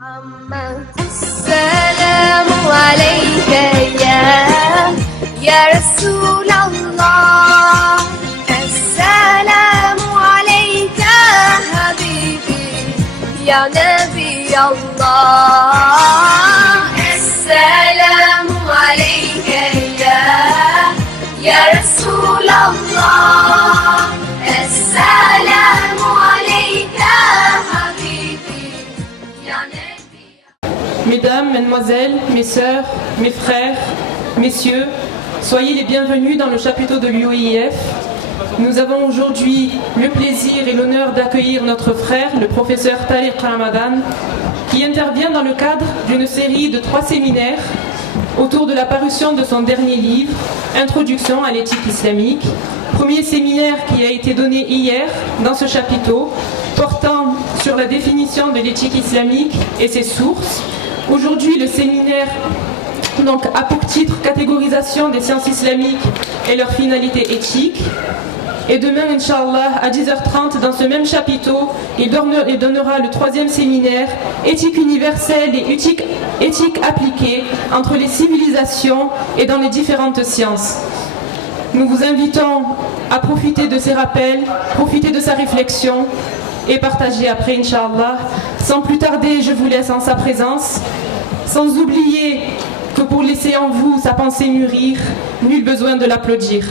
السلام عليك يا رسول الله السلام عليك حبيبي يا نبي الله السلام عليك يا رسول الله السلام عليك حبيبي يا نبي. Mesdames, Mesdemoiselles, mes sœurs, mes frères, messieurs, soyez les bienvenus dans le chapiteau de l'UOIF. Nous avons aujourd'hui le plaisir et l'honneur d'accueillir notre frère, le professeur Tariq Ramadan, qui intervient dans le cadre d'une série de 3 séminaires autour de la parution de son dernier livre, Introduction à l'éthique islamique. Premier séminaire qui a été donné hier dans ce chapiteau, portant sur la définition de l'éthique islamique et ses sources. Aujourd'hui, le séminaire a pour titre Catégorisation des sciences islamiques et leur finalité éthique. Et demain, Inch'Allah, à 10h30, dans ce même chapiteau, il donnera le 3e séminaire Éthique universelle et éthique appliquée entre les civilisations et dans les différentes sciences. Nous vous invitons à profiter de ces rappels, profiter de sa réflexion et partager après, Inch'Allah. Sans plus tarder, je vous laisse en sa présence, sans oublier que pour laisser en vous sa pensée mûrir, nul besoin de l'applaudir.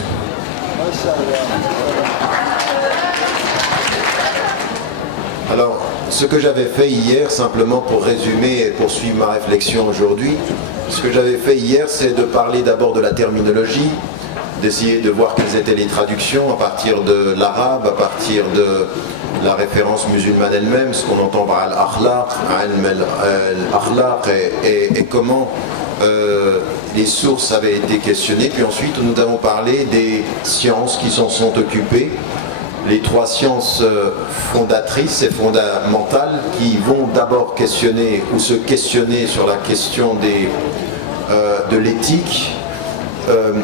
Alors, ce que j'avais fait hier, simplement pour résumer et poursuivre ma réflexion aujourd'hui, ce que j'avais fait hier, c'est de parler d'abord de la terminologie, d'essayer de voir quelles étaient les traductions à partir de l'arabe, à partir de la référence musulmane elle-même, ce qu'on entend par al-akhlaq et comment les sources avaient été questionnées. Puis ensuite, nous avons parlé des sciences qui s'en sont occupées, les 3 sciences fondatrices et fondamentales qui vont d'abord questionner ou se questionner sur la question de l'éthique.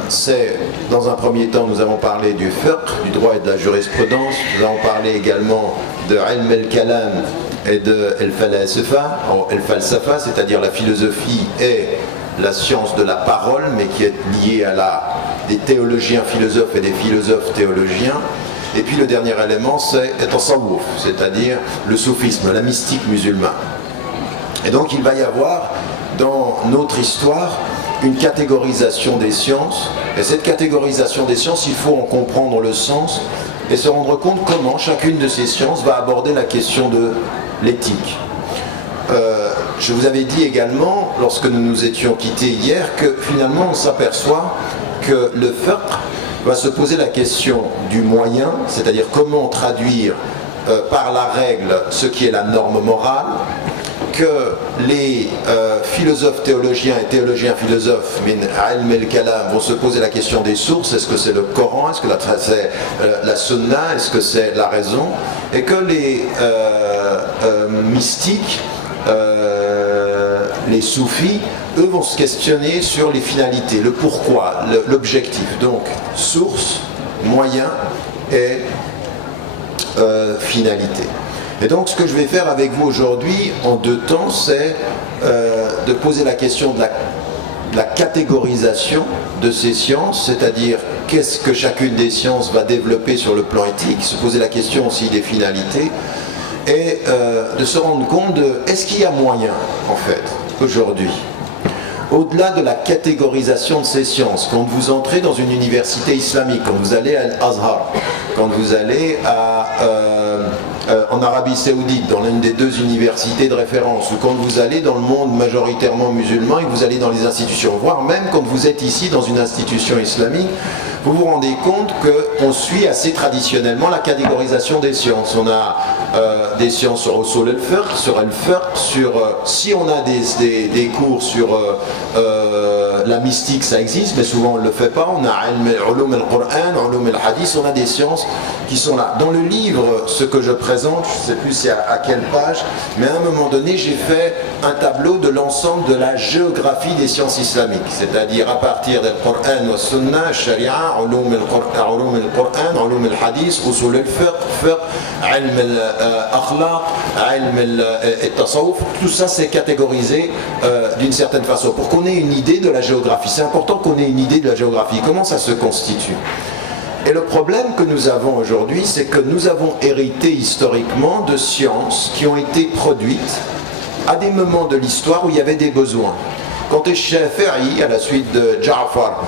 C'est, dans un premier temps, nous avons parlé du fiqh, du droit et de la jurisprudence. Nous avons parlé également de ilm al-kalam et de al-falsafa, c'est-à-dire la philosophie et la science de la parole, mais qui est liée à des théologiens philosophes et des philosophes théologiens. Et puis le dernier élément, c'est tasawwuf, c'est-à-dire le soufisme, la mystique musulmane. Et donc il va y avoir dans notre histoire une catégorisation des sciences, et cette catégorisation des sciences, il faut en comprendre le sens et se rendre compte comment chacune de ces sciences va aborder la question de l'éthique. Je vous avais dit également, lorsque nous nous étions quittés hier, que finalement on s'aperçoit que le fiqh va se poser la question du moyen, c'est-à-dire comment traduire par la règle ce qui est la norme morale, que les philosophes théologiens et théologiens-philosophes min ilm al-kalam vont se poser la question des sources. Est-ce que c'est le Coran, est-ce que c'est la Sunna, est-ce que c'est la raison, et que les mystiques, les soufis, eux vont se questionner sur les finalités, le pourquoi, l'objectif. Donc source, moyen et finalité. Et donc ce que je vais faire avec vous aujourd'hui en 2 temps, c'est de poser la question de la catégorisation de ces sciences, c'est-à-dire qu'est-ce que chacune des sciences va développer sur le plan éthique, se poser la question aussi des finalités, et de se rendre compte de est-ce qu'il y a moyen en fait aujourd'hui, au-delà de la catégorisation de ces sciences, quand vous entrez dans une université islamique, quand vous allez à Al-Azhar, quand vous allez en Arabie Saoudite, dans l'une des 2 universités de référence, ou quand vous allez dans le monde majoritairement musulman et que vous allez dans les institutions, voire même quand vous êtes ici dans une institution islamique, vous vous rendez compte qu'on suit assez traditionnellement la catégorisation des sciences. On a des sciences sur Usul al-Fiqh, sur al-Fiqh, si on a des cours sur la mystique, ça existe, mais souvent on ne le fait pas. On a Ulum al-Qur'an, Ulum al-Hadith, on a des sciences qui sont là. Dans le livre, ce que je présente, je ne sais plus c'est à quelle page, mais à un moment donné, j'ai fait un tableau de l'ensemble de la géographie des sciences islamiques, c'est-à-dire à partir du Qur'an, wa Sunnah, Sharia, علوم القرآن علوم الحديث أصول الفقه فقه علم الأخلاق علم التصوف. Tout ça c'est catégorisé d'une certaine façon pour qu'on ait une idée de la géographie. C'est important qu'on ait une idée de la géographie, comment ça se constitue. Et le problème que nous avons aujourd'hui, c'est que nous avons hérité historiquement de sciences qui ont été produites à des moments de l'histoire où il y avait des besoins. Quand Shafi'i, à la suite de Ja'far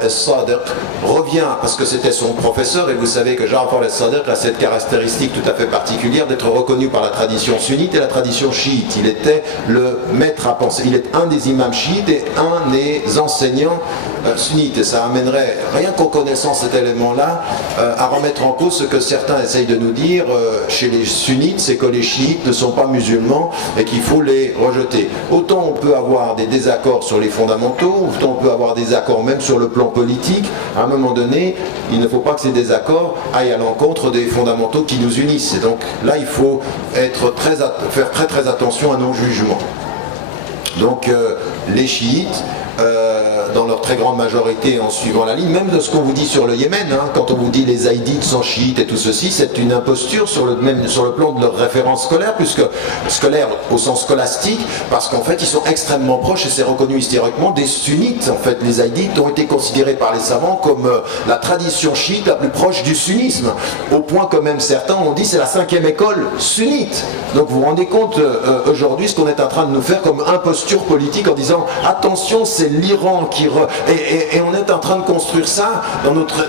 al-Sadiq, revient, parce que c'était son professeur, et vous savez que Ja'far al-Sadiq a cette caractéristique tout à fait particulière d'être reconnu par la tradition sunnite et la tradition chiite. Il était le maître à penser, il est un des imams chiites et un des enseignants sunnites. Et ça amènerait, rien qu'en connaissant cet élément-là, à remettre en cause ce que certains essayent de nous dire chez les sunnites, c'est que les chiites ne sont pas musulmans et qu'il faut les rejeter. Autant on peut avoir des désaccords sur les fondamentaux, autant on peut avoir des accords même sur le plan politique. À un moment donné, il ne faut pas que ces désaccords aillent à l'encontre des fondamentaux qui nous unissent. Et donc là, il faut faire très attention à nos jugements. Donc les chiites, dans leur très grande majorité en suivant la ligne, même de ce qu'on vous dit sur le Yémen, hein, quand on vous dit les Haïdites sont chiites et tout ceci, c'est une imposture sur le plan de leur référence scolaire, puisque scolaire au sens scolastique, parce qu'en fait ils sont extrêmement proches, et c'est reconnu historiquement, des sunnites. En fait, les Haïdites ont été considérés par les savants comme la tradition chiite la plus proche du sunnisme, au point que même certains ont dit c'est la 5e école sunnite. Donc vous vous rendez compte aujourd'hui ce qu'on est en train de nous faire comme imposture politique en disant attention, c'est l'Iran qui et on est en train de construire ça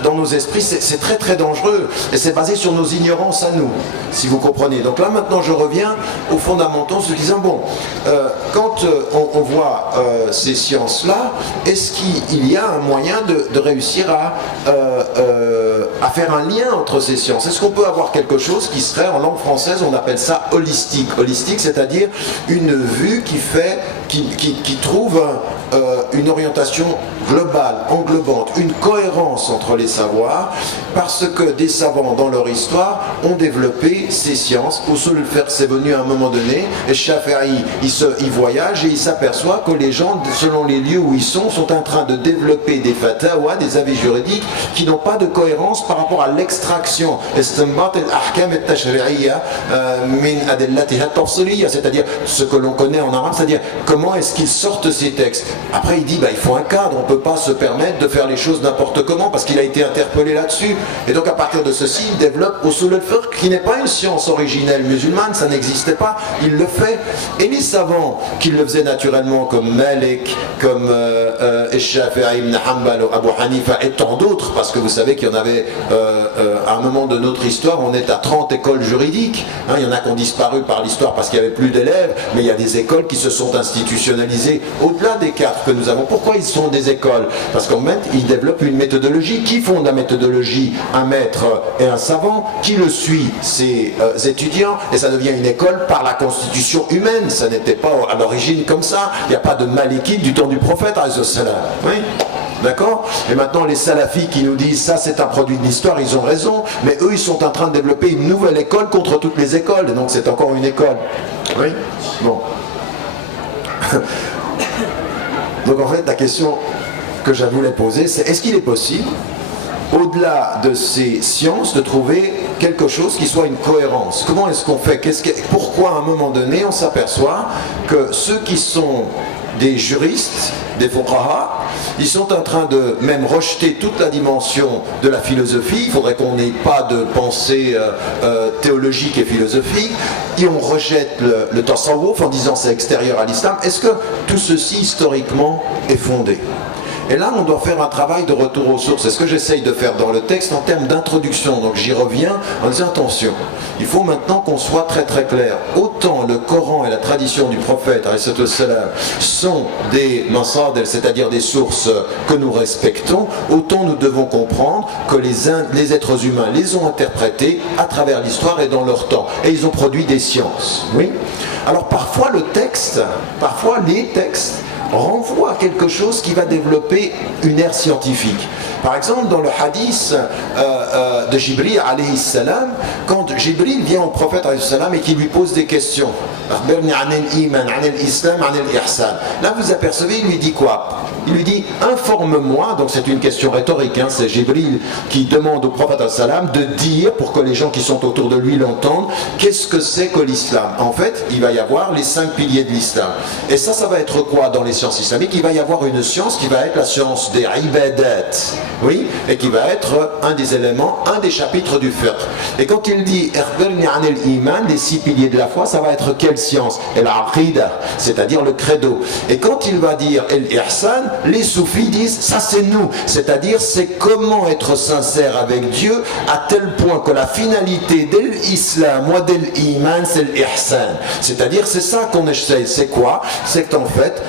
dans nos esprits. C'est très dangereux et c'est basé sur nos ignorances à nous, si vous comprenez. Donc là maintenant je reviens aux fondamentaux en se disant bon, quand on voit ces sciences là, est-ce qu'il y a un moyen de réussir à faire un lien entre ces sciences? Est-ce qu'on peut avoir quelque chose qui serait, en langue française on appelle ça holistique, c'est-à-dire une vue qui trouve une orientation globale, englobante, une cohérence entre les savoirs, parce que des savants dans leur histoire ont développé ces sciences. Usul al-Fiqh, c'est venu à un moment donné, et Shafi'i il voyage et il s'aperçoit que les gens, selon les lieux où ils sont en train de développer des fatawa, des avis juridiques qui n'ont pas de cohérence par rapport à l'extraction, c'est-à-dire ce que l'on connaît en arabe, c'est-à-dire comment est-ce qu'ils sortent ces textes. Après il dit il faut un cadre, on ne peut pas se permettre de faire les choses n'importe comment parce qu'il a été interpellé là-dessus. Et donc à partir de ceci, il développe Usul al-Fiqh qui n'est pas une science originelle musulmane, ça n'existait pas, il le fait. Et les savants qui le faisaient naturellement comme Malik, comme Shafi'i ibn Hanbal, Abu Hanifa et tant d'autres, parce que vous savez qu'il y en avait à un moment de notre histoire, on est à 30 écoles juridiques, hein, il y en a qui ont disparu par l'histoire parce qu'il n'y avait plus d'élèves, mais il y a des écoles qui se sont institutionnalisées au-delà des 4 que nous avons. Pourquoi ils sont des écoles? Parce qu'en fait, ils développent une méthodologie. Qui fonde la méthodologie? Un maître et un savant. Qui le suit? Ses étudiants. Et ça devient une école par la constitution humaine. Ça n'était pas à l'origine comme ça. Il n'y a pas de malikite du temps du prophète, alayhi salam. Oui. D'accord? Et maintenant les salafis qui nous disent ça c'est un produit de l'histoire, ils ont raison, mais eux ils sont en train de développer une nouvelle école contre toutes les écoles, et donc c'est encore une école. Oui? Bon. Donc en fait la question que je voulais poser c'est est-ce qu'il est possible, au-delà de ces sciences, de trouver quelque chose qui soit une cohérence? Comment est-ce qu'on fait? Pourquoi à un moment donné on s'aperçoit que ceux qui sont des juristes, des fuqaha, ils sont en train de même rejeter toute la dimension de la philosophie. Il faudrait qu'on n'ait pas de pensée théologique et philosophique, et on rejette le tasawwuf en disant c'est extérieur à l'islam. Est-ce que tout ceci historiquement est fondé? Et là, on doit faire un travail de retour aux sources. C'est ce que j'essaye de faire dans le texte en termes d'introduction. Donc j'y reviens en disant attention, il faut maintenant qu'on soit très clair. Autant le Coran et la tradition du prophète sont des masadel, c'est-à-dire des sources que nous respectons, autant nous devons comprendre que les êtres humains les ont interprétés à travers l'histoire et dans leur temps. Et ils ont produit des sciences. Oui. Alors parfois les textes renvoie à quelque chose qui va développer une ère scientifique. Par exemple, dans le hadith de Jibril alayhi salam, quand Jibril vient au prophète alayhi salam et qu'il lui pose des questions. Là vous apercevez, il lui dit quoi? Il lui dit informe-moi, donc c'est une question rhétorique, hein, c'est Jibril qui demande au prophète alayhi salam de dire, pour que les gens qui sont autour de lui l'entendent, qu'est-ce que c'est que l'islam. En fait, il va y avoir les 5 piliers de l'islam. Et ça va être quoi dans les sciences islamiques? Il va y avoir une science qui va être la science des ibadat, oui, et qui va être un des éléments, un des chapitres du fiqh. Et quand il dit les 6 piliers de la foi, ça va être quelle science? Al-aqida, c'est-à-dire le credo. Et quand il va dire al-ihsan, les soufis disent ça c'est nous, c'est-à-dire c'est comment être sincère avec Dieu à tel point que la finalité de l'islam ou de l'iman c'est l'ihsan, c'est-à-dire c'est ça qu'on essaie. C'est quoi? C'est qu'en fait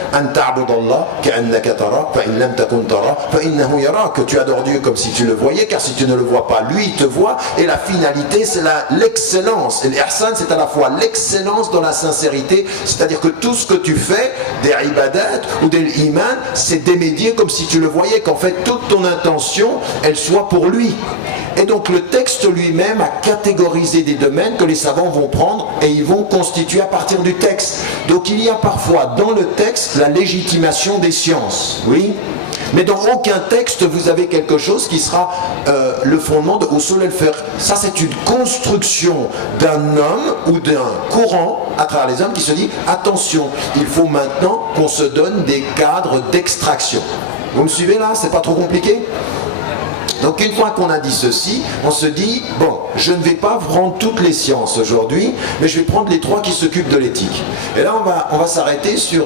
que tu adores Dieu comme si tu le voyais, car si tu ne le vois pas, lui il te voit, et la finalité c'est l'excellence. Et l'ihsan c'est à la fois l'excellence dans la sincérité, c'est-à-dire que tout ce que tu fais des ibadat ou de l'iman, c'est démédier comme si tu le voyais, qu'en fait toute ton intention elle soit pour lui. Et donc le texte lui-même a catégorisé des domaines que les savants vont prendre et ils vont constituer à partir du texte. Donc il y a parfois dans le texte la légitimation des sciences, oui, mais dans aucun texte vous avez quelque chose qui sera le fondement de Usul al-Fiqh. Ça c'est une construction d'un homme ou d'un courant à travers les hommes qui se dit attention, il faut maintenant qu'on se donne des cadres d'extraction. Vous me suivez là? C'est pas trop compliqué? Donc une fois qu'on a dit ceci, on se dit, bon, je ne vais pas prendre toutes les sciences aujourd'hui, mais je vais prendre les 3 qui s'occupent de l'éthique. Et là, on va s'arrêter sur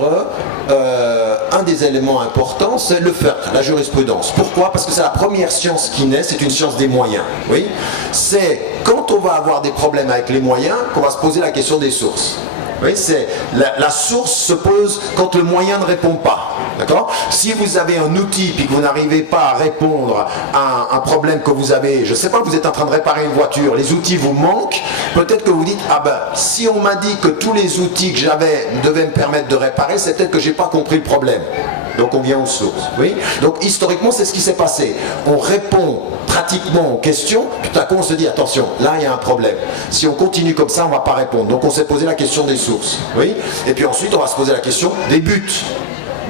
un des éléments importants, c'est le fiqh, la jurisprudence. Pourquoi? Parce que c'est la première science qui naît, c'est une science des moyens. Oui, c'est quand on va avoir des problèmes avec les moyens qu'on va se poser la question des sources. Oui, c'est la source se pose quand le moyen ne répond pas. D'accord? Si vous avez un outil et que vous n'arrivez pas à répondre à un problème que vous avez, je ne sais pas, vous êtes en train de réparer une voiture, les outils vous manquent, peut-être que vous dites, ah ben, si on m'a dit que tous les outils que j'avais devaient me permettre de réparer, c'est peut-être que j'ai pas compris le problème. Donc on vient aux sources. Oui? Donc historiquement, c'est ce qui s'est passé. On répond pratiquement aux questions, tout à coup on se dit attention, là il y a un problème. Si on continue comme ça, on ne va pas répondre. Donc on s'est posé la question des sources. Oui? Et puis ensuite on va se poser la question des buts.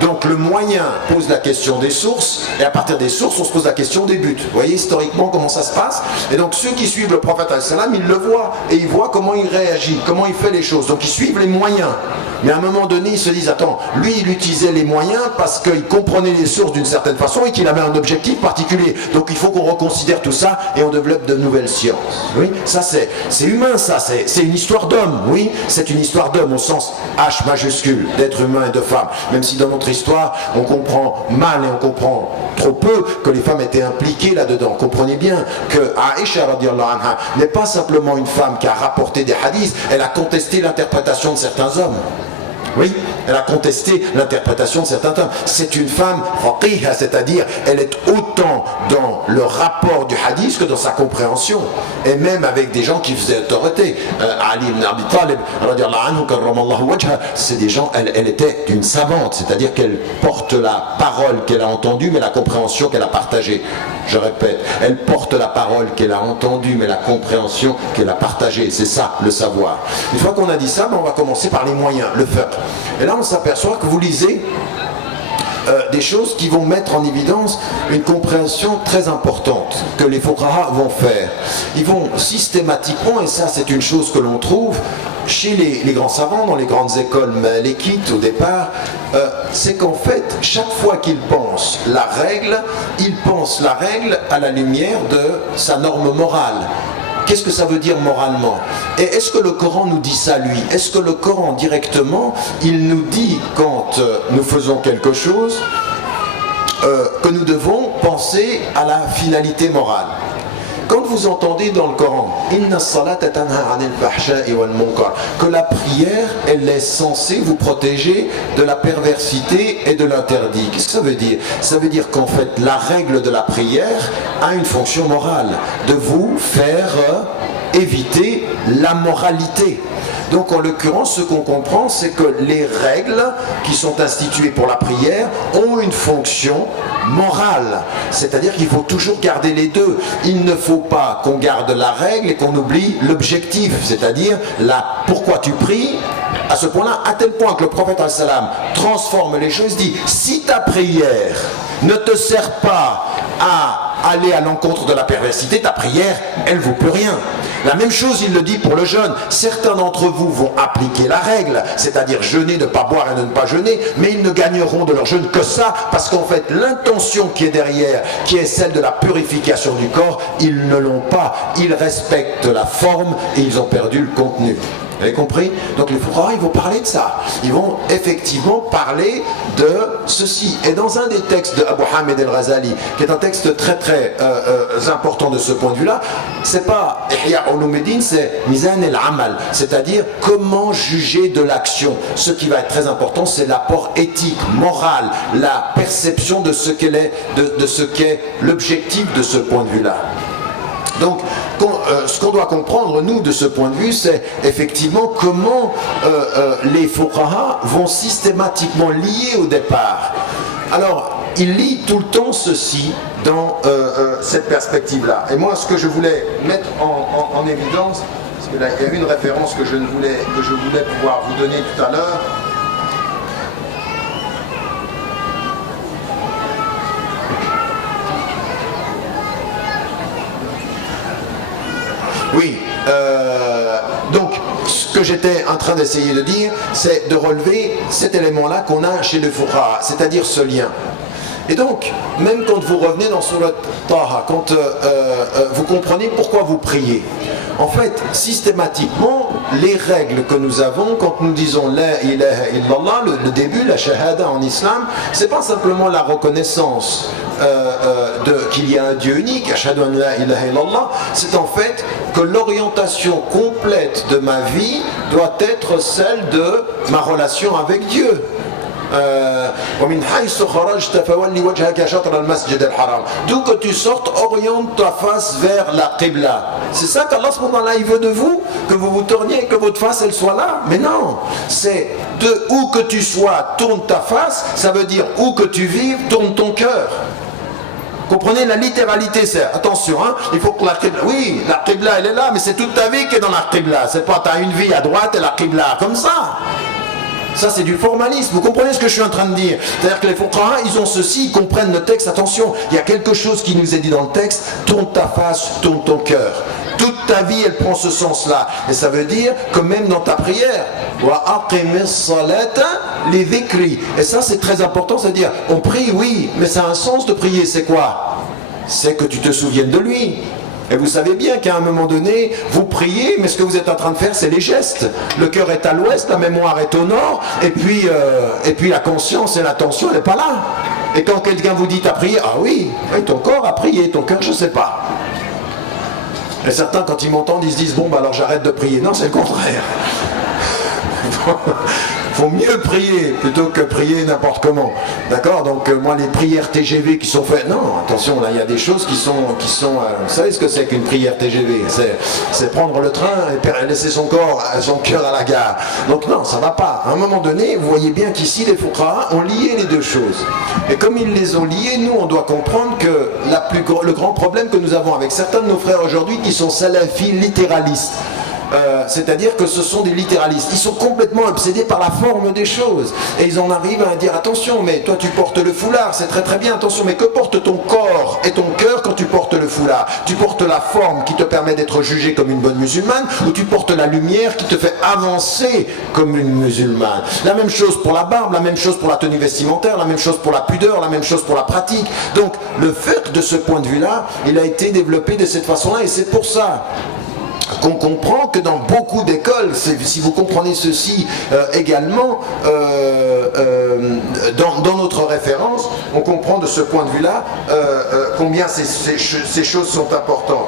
Donc le moyen pose la question des sources, et à partir des sources, on se pose la question des buts. Vous voyez historiquement comment ça se passe? Et donc ceux qui suivent le prophète al-salam, ils le voient, et ils voient comment il réagit, comment il fait les choses. Donc ils suivent les moyens. Mais à un moment donné, ils se disent, attends, lui il utilisait les moyens parce qu'il comprenait les sources d'une certaine façon et qu'il avait un objectif particulier. Donc il faut qu'on reconsidère tout ça et on développe de nouvelles sciences. Oui, ça c'est humain, ça, c'est une histoire d'homme, oui, c'est une histoire d'homme au sens H majuscule, d'être humain et de femme. Même si dans notre histoire, on comprend mal et on comprend trop peu que les femmes étaient impliquées là-dedans. Comprenez bien que Aïcha radiallahu anha n'est pas simplement une femme qui a rapporté des hadiths, elle a contesté l'interprétation de certains hommes. Oui, elle a contesté l'interprétation de certains hommes. C'est une femme faqiha, c'est-à-dire elle est autant dans le rapport du hadith que dans sa compréhension. Et même avec des gens qui faisaient autorité. Ali ibn Abi Talib, c'est des gens, elle était une savante, c'est-à-dire qu'elle porte la parole qu'elle a entendue, mais la compréhension qu'elle a partagée. Je répète, elle porte la parole qu'elle a entendue, mais la compréhension qu'elle a partagée. C'est ça, le savoir. Une fois qu'on a dit ça, on va commencer par les moyens, le fiqh. Et là, on s'aperçoit que vous lisez des choses qui vont mettre en évidence une compréhension très importante que les fuqaha vont faire. Ils vont systématiquement, et ça c'est une chose que l'on trouve chez les grands savants, dans les grandes écoles malikites au départ, c'est qu'en fait, chaque fois qu'ils pensent la règle, ils pensent la règle à la lumière de sa norme morale. Qu'est-ce que ça veut dire moralement? Et est-ce que le Coran nous dit ça, lui? Est-ce que le Coran, directement, il nous dit, quand nous faisons quelque chose, que nous devons penser à la finalité morale? Quand vous entendez dans le Coran que la prière, elle est censée vous protéger de la perversité et de l'interdit, qu'est-ce que ça veut dire? Ça veut dire qu'en fait la règle de la prière a une fonction morale, de vous faire éviter la moralité. Donc en l'occurrence, ce qu'on comprend, c'est que les règles qui sont instituées pour la prière ont une fonction morale. C'est-à-dire qu'il faut toujours garder les deux. Il ne faut pas qu'on garde la règle et qu'on oublie l'objectif, c'est-à-dire pourquoi tu pries, à ce point-là, à tel point que le prophète al-salam transforme les choses, dit si ta prière ne te sert pas à aller à l'encontre de la perversité, ta prière, elle ne vaut plus rien. La même chose, il le dit pour le jeûne. Certains d'entre vous vont appliquer la règle, c'est-à-dire jeûner, ne pas boire et ne pas jeûner, mais ils ne gagneront de leur jeûne que ça, parce qu'en fait, l'intention qui est derrière, qui est celle de la purification du corps, ils ne l'ont pas. Ils respectent la forme et ils ont perdu le contenu. Vous avez compris? Donc les fuqaha, ils vont parler de ça. Ils vont effectivement parler de ceci. Et dans un des textes de Abu Hamid al-Ghazali, qui est un texte très très important de ce point de vue-là, c'est pas Ihya Ulumuddin, c'est Mizan al-Amal, c'est-à-dire comment juger de l'action. Ce qui va être très important, c'est l'apport éthique, moral, la perception de ce qu'est l'objectif de ce point de vue-là. Donc, ce qu'on doit comprendre, nous, de ce point de vue, c'est effectivement comment les fuqaha vont systématiquement lier au départ. Alors, il lit tout le temps ceci dans cette perspective-là. Et moi, ce que je voulais mettre en évidence, parce que là, il y a une référence que je voulais pouvoir vous donner tout à l'heure. Oui, donc ce que j'étais en train d'essayer de dire, c'est de relever cet élément-là qu'on a chez le fuqaha, c'est-à-dire ce lien. Et donc, même quand vous revenez dans Surat Taha, quand vous comprenez pourquoi vous priez, en fait, systématiquement, les règles que nous avons quand nous disons La ilaha illallah, le début, la shahada en islam, c'est pas simplement la reconnaissance qu'il y a un Dieu unique, ashhadu an la ilaha illallah, c'est en fait que l'orientation complète de ma vie doit être celle de ma relation avec Dieu. D'où que tu sortes, oriente ta face vers la Qibla. C'est ça qu'Allah il veut de vous, que vous vous tourniez et que votre face elle soit là. Mais non, c'est de où que tu sois, tourne ta face, ça veut dire où que tu vives, tourne ton cœur. Comprenez la littéralité, c'est attention, hein, il faut que la Qibla, oui, la Qibla elle est là, mais c'est toute ta vie qui est dans la Qibla. C'est pas t'as une vie à droite et la Qibla comme ça. Ça c'est du formalisme, vous comprenez ce que je suis en train de dire? C'est-à-dire que les fuqaha, ils ont ceci, ils comprennent le texte, attention, il y a quelque chose qui nous est dit dans le texte, tourne ta face, tourne ton cœur. Toute ta vie, elle prend ce sens-là. Et ça veut dire que même dans ta prière, et ça c'est très important, c'est-à-dire, on prie, oui, mais ça a un sens de prier, c'est quoi? C'est que tu te souviennes de lui. Et vous savez bien qu'à un moment donné, vous priez, mais ce que vous êtes en train de faire, c'est les gestes. Le cœur est à l'ouest, la mémoire est au nord, et puis la conscience et l'attention, elle n'est pas là. Et quand quelqu'un vous dit, t'as prié, ah oui, ton corps a prié, ton cœur, je ne sais pas. Et certains, quand ils m'entendent, ils se disent, bon, bah alors j'arrête de prier. Non, c'est le contraire. Il faut mieux prier plutôt que prier n'importe comment. D'accord? Donc moi les prières TGV qui sont faites, non, attention, là il y a des choses qui sont vous savez ce que c'est qu'une prière TGV? C'est prendre le train et laisser son cœur à la gare. Donc non, ça va pas. À un moment donné, vous voyez bien qu'ici les fuqaha ont lié les deux choses. Et comme ils les ont liées, nous on doit comprendre que le grand problème que nous avons avec certains de nos frères aujourd'hui qui sont salafis littéralistes. C'est-à-dire que ce sont des littéralistes. Ils sont complètement obsédés par la forme des choses. Et ils en arrivent à dire, attention, mais toi tu portes le foulard, c'est très très bien, attention, mais que porte ton corps et ton cœur quand tu portes le foulard? Tu portes la forme qui te permet d'être jugé comme une bonne musulmane, ou tu portes la lumière qui te fait avancer comme une musulmane? La même chose pour la barbe, la même chose pour la tenue vestimentaire, la même chose pour la pudeur, la même chose pour la pratique. Donc le fiqh de ce point de vue-là, il a été développé de cette façon-là, et c'est pour ça qu'on comprend que dans beaucoup d'écoles, si vous comprenez ceci également, dans notre référence, on comprend de ce point de vue-là combien ces choses sont importantes.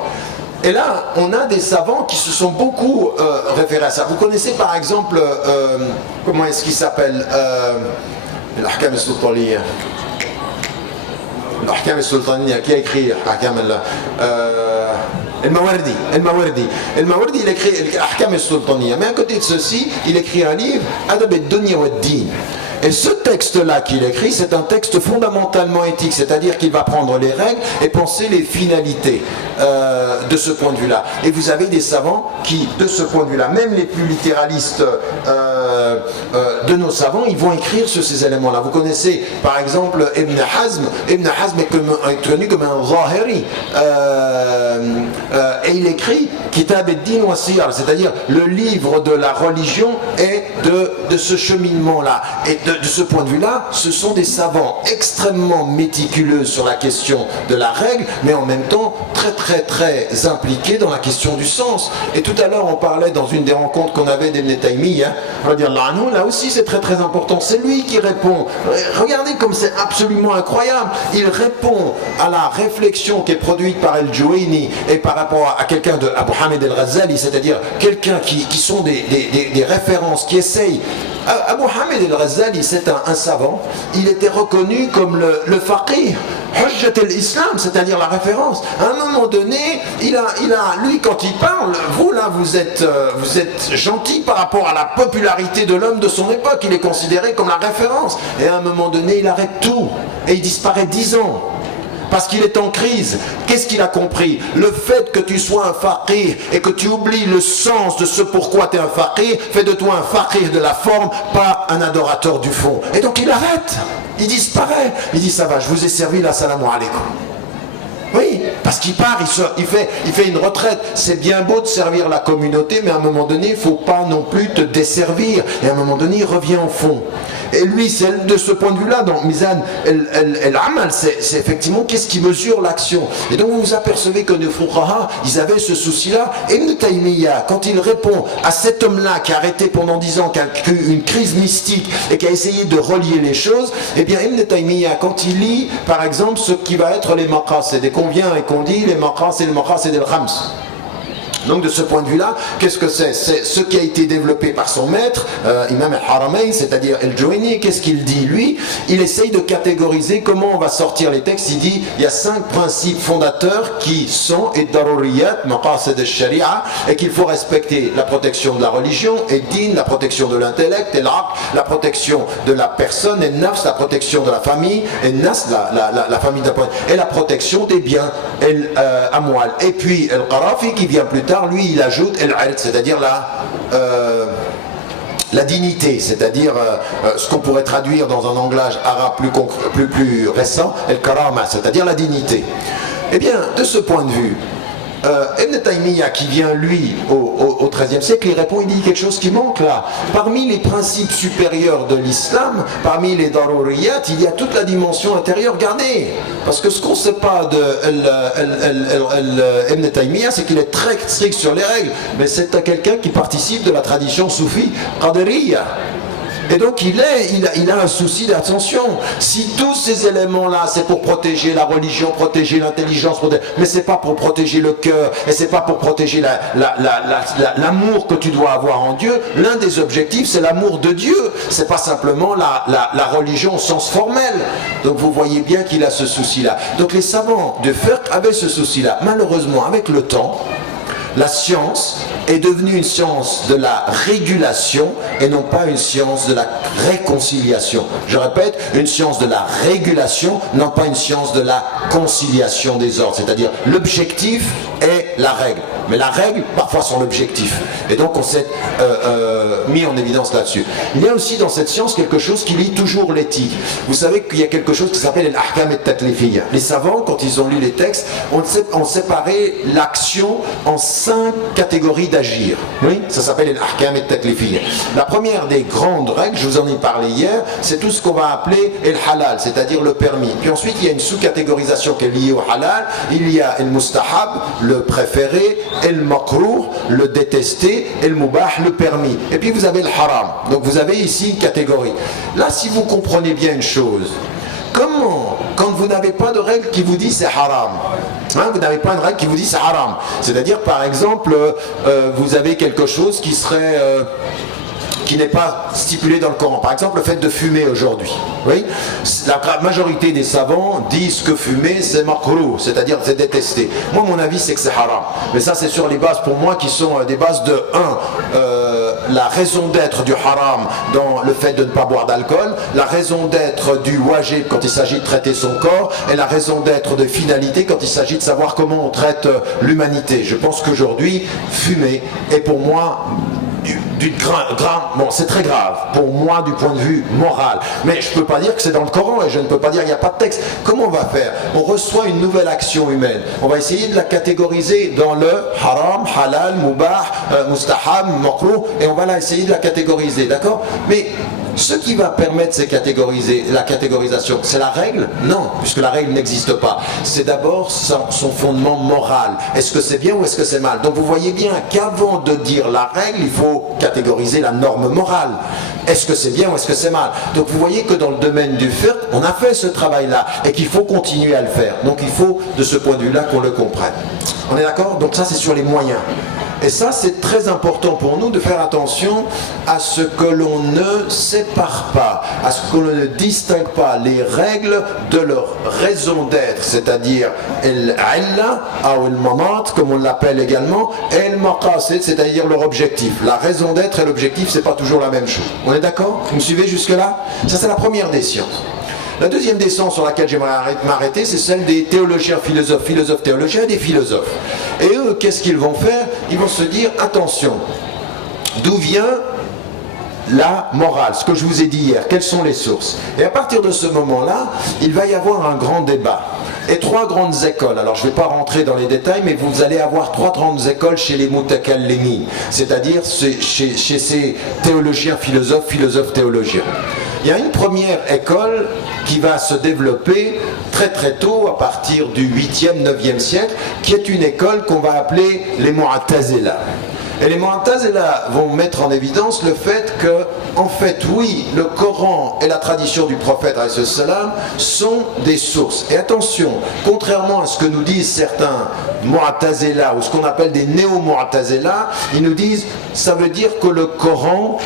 Et là, on a des savants qui se sont beaucoup référés à ça. Vous connaissez par exemple, comment est-ce qu'il s'appelle l'Ahkam al-Sultaniyya. L'Ahkam al-Sultaniyya, qui a écrit l'Ahkam al El-Mawardi, il écrit Ahkam al-Sultaniya. Mais à côté de ceci, il écrit un livre, Adab al-Dunya wa ad-Din. Et ce texte-là qu'il écrit, c'est un texte fondamentalement éthique, c'est-à-dire qu'il va prendre les règles et penser les finalités de ce point de vue-là. Et vous avez des savants qui, de ce point de vue-là, même les plus littéralistes de nos savants, ils vont écrire sur ces éléments-là. Vous connaissez, par exemple, Ibn Hazm. Ibn Hazm est connu comme un Zahiri. Et il écrit Kitab ad-Din wa Siyar, c'est-à-dire le livre de la religion et de ce cheminement-là. Et de ce point de vue-là, ce sont des savants extrêmement méticuleux sur la question de la règle, mais en même temps très très très impliqués dans la question du sens. Et tout à l'heure, on parlait dans une des rencontres qu'on avait d'Ibn Taymiyyah, là aussi c'est très très important. C'est lui qui répond. Regardez comme c'est absolument incroyable. Il répond à la réflexion qui est produite par El-Juwayni et par rapport à quelqu'un de Abu Hamid El-Ghazali, c'est-à-dire quelqu'un qui sont des références, qui essayent. Abu Hamid El-Ghazali, c'est un savant. Il était reconnu comme le faqih, Hujjat al-Islam, c'est-à-dire la référence. À un moment donné, lui, quand il parle, vous là, vous êtes gentil par rapport à la popularité de l'homme de son époque. Il est considéré comme la référence. Et à un moment donné, il arrête tout. Et il disparaît 10 ans. Parce qu'il est en crise. Qu'est-ce qu'il a compris? Le fait que tu sois un faqih et que tu oublies le sens de ce pourquoi tu es un faqih fait de toi un faqih de la forme, pas un adorateur du fond. Et donc il arrête, il disparaît. Il dit ça va, je vous ai servi, la salam alaikum. Oui, parce qu'il part, il fait une retraite. C'est bien beau de servir la communauté, mais à un moment donné, il ne faut pas non plus te desservir. Et à un moment donné, il revient au fond. Et lui, c'est de ce point de vue-là, dans Mizan el-Amal, c'est effectivement qu'est-ce qui mesure l'action. Et donc vous vous apercevez que les Fuqaha, ils avaient ce souci-là. Et Ibn Taymiyyah, quand il répond à cet homme-là qui a arrêté pendant 10 ans, qui a eu une crise mystique et qui a essayé de relier les choses, eh bien Ibn Taymiyyah, quand il lit, par exemple, ce qui va être les maqasid, et qu'on vient et qu'on dit les maqasid et les khams. Donc de ce point de vue-là, qu'est-ce que c'est? C'est ce qui a été développé par son maître, Imam al-Haramayn, c'est-à-dire El-Juwayni. Qu'est-ce qu'il dit, lui? Il essaye de catégoriser comment on va sortir les textes. Il dit, il y a 5 principes fondateurs qui sont Id-Daruriyat, Maqasid al-Sharia, et qu'il faut respecter la protection de la religion, et Din, la protection de l'intellect, et l'Aql, la protection de la personne, et Nafs, la protection de la famille, et Nas, la famille d'un et la protection des biens, Amwal. Et puis El-Qarafi, qui vient plus tard, lui il ajoute el-'ird, c'est-à-dire la dignité, c'est-à-dire ce qu'on pourrait traduire dans un langage arabe plus récent, el-karama, c'est-à-dire la dignité. Eh bien, de ce point de vue, Ibn Taymiyyah, qui vient lui au XIIIe siècle, il répond, il dit quelque chose qui manque là. Parmi les principes supérieurs de l'islam, parmi les daruriyat, il y a toute la dimension intérieure. Regardez, parce que ce qu'on ne sait pas de Ibn Taymiyyah, c'est qu'il est très strict sur les règles, mais c'est quelqu'un qui participe de la tradition soufie Qadiriyya. Et donc il a un souci d'attention. Si tous ces éléments-là, c'est pour protéger la religion, protéger l'intelligence, mais c'est pas pour protéger le cœur, et c'est pas pour protéger l'amour que tu dois avoir en Dieu. L'un des objectifs, c'est l'amour de Dieu. C'est pas simplement la religion au sens formel. Donc vous voyez bien qu'il a ce souci-là. Donc les savants de fiqh avaient ce souci-là. Malheureusement, avec le temps, la science est devenue une science de la régulation et non pas une science de la réconciliation. Je répète, une science de la régulation, non pas une science de la conciliation des ordres. C'est-à-dire l'objectif est la règle. Mais la règle, parfois, sont l'objectif. Et donc on s'est mis en évidence là-dessus. Il y a aussi dans cette science quelque chose qui lie toujours l'éthique. Vous savez qu'il y a quelque chose qui s'appelle l'ahkam al-taklifiyya. Les savants, quand ils ont lu les textes, ont séparé l'action en 5 catégories d'agir. Oui, ça s'appelle l'ahkam al-taklifiyya. La première des grandes règles, je vous en ai parlé hier, c'est tout ce qu'on va appeler el-halal, c'est-à-dire le permis. Puis ensuite, il y a une sous-catégorisation qui est liée au halal. Il y a el-mustahab, le préféré, el-makruh, le détesté, el-mubah, le permis. Et puis vous avez le haram. Donc vous avez ici une catégorie. Là, si vous comprenez bien une chose, comment, quand vous n'avez pas de règle qui vous dit c'est haram, vous n'avez pas une règle qui vous dit c'est haram, c'est-à-dire par exemple, vous avez quelque chose qui serait qui n'est pas stipulé dans le Coran. Par exemple, le fait de fumer aujourd'hui. Oui, la majorité des savants disent que fumer c'est makruh, c'est-à-dire c'est détesté. Moi, mon avis, c'est que c'est haram. Mais ça, c'est sur les bases pour moi qui sont des bases de 1. La raison d'être du haram dans le fait de ne pas boire d'alcool, la raison d'être du wajib quand il s'agit de traiter son corps, et la raison d'être de finalité quand il s'agit de savoir comment on traite l'humanité. Je pense qu'aujourd'hui, fumer est pour moi bon, c'est très grave pour moi du point de vue moral, mais je ne peux pas dire que c'est dans le Coran et je ne peux pas dire qu'il n'y a pas de texte. Comment on va faire? On reçoit une nouvelle action humaine, on va essayer de la catégoriser dans le haram, halal, mubah, mustahab, makruh, et on va essayer de la catégoriser, d'accord? Mais ce qui va permettre la catégorisation, c'est la règle? Non, puisque la règle n'existe pas. C'est d'abord son fondement moral. Est-ce que c'est bien ou est-ce que c'est mal? Donc vous voyez bien qu'avant de dire la règle, il faut catégoriser la norme morale. Est-ce que c'est bien ou est-ce que c'est mal? Donc vous voyez que dans le domaine du fiqh, on a fait ce travail-là et qu'il faut continuer à le faire. Donc il faut, de ce point de vue-là, qu'on le comprenne. On est d'accord? Donc ça, c'est sur les moyens. Et ça, c'est très important pour nous de faire attention à ce que l'on ne sépare pas, à ce que l'on ne distingue pas les règles de leur raison d'être, c'est-à-dire el-illa ou el-manat, comme on l'appelle également, et el-maqasid, c'est-à-dire leur objectif. La raison d'être et l'objectif, c'est pas toujours la même chose. On est d'accord? Vous me suivez jusque-là? Ça, c'est la première des sciences. La deuxième des sciences sur laquelle j'aimerais m'arrêter, c'est celle des théologiens, philosophes théologiens et des philosophes. Et eux, qu'est-ce qu'ils vont faire? Ils vont se dire, attention, d'où vient la morale, ce que je vous ai dit hier, quelles sont les sources? Et à partir de ce moment-là, il va y avoir un grand débat. Et 3 grandes écoles, alors je ne vais pas rentrer dans les détails, mais vous allez avoir 3 grandes écoles chez les mutakallimin, c'est-à-dire chez ces théologiens, philosophes théologiens. Il y a une première école qui va se développer très très tôt, à partir du 8e, 9e siècle, qui est une école qu'on va appeler les Mu'tazila. Et les Mu'tazila vont mettre en évidence le fait que, en fait, oui, le Coran et la tradition du prophète salam sont des sources. Et attention, contrairement à ce que nous disent certains Mu'tazila ou ce qu'on appelle des néo-Mu'tazila, ils nous disent ça veut dire que le Coran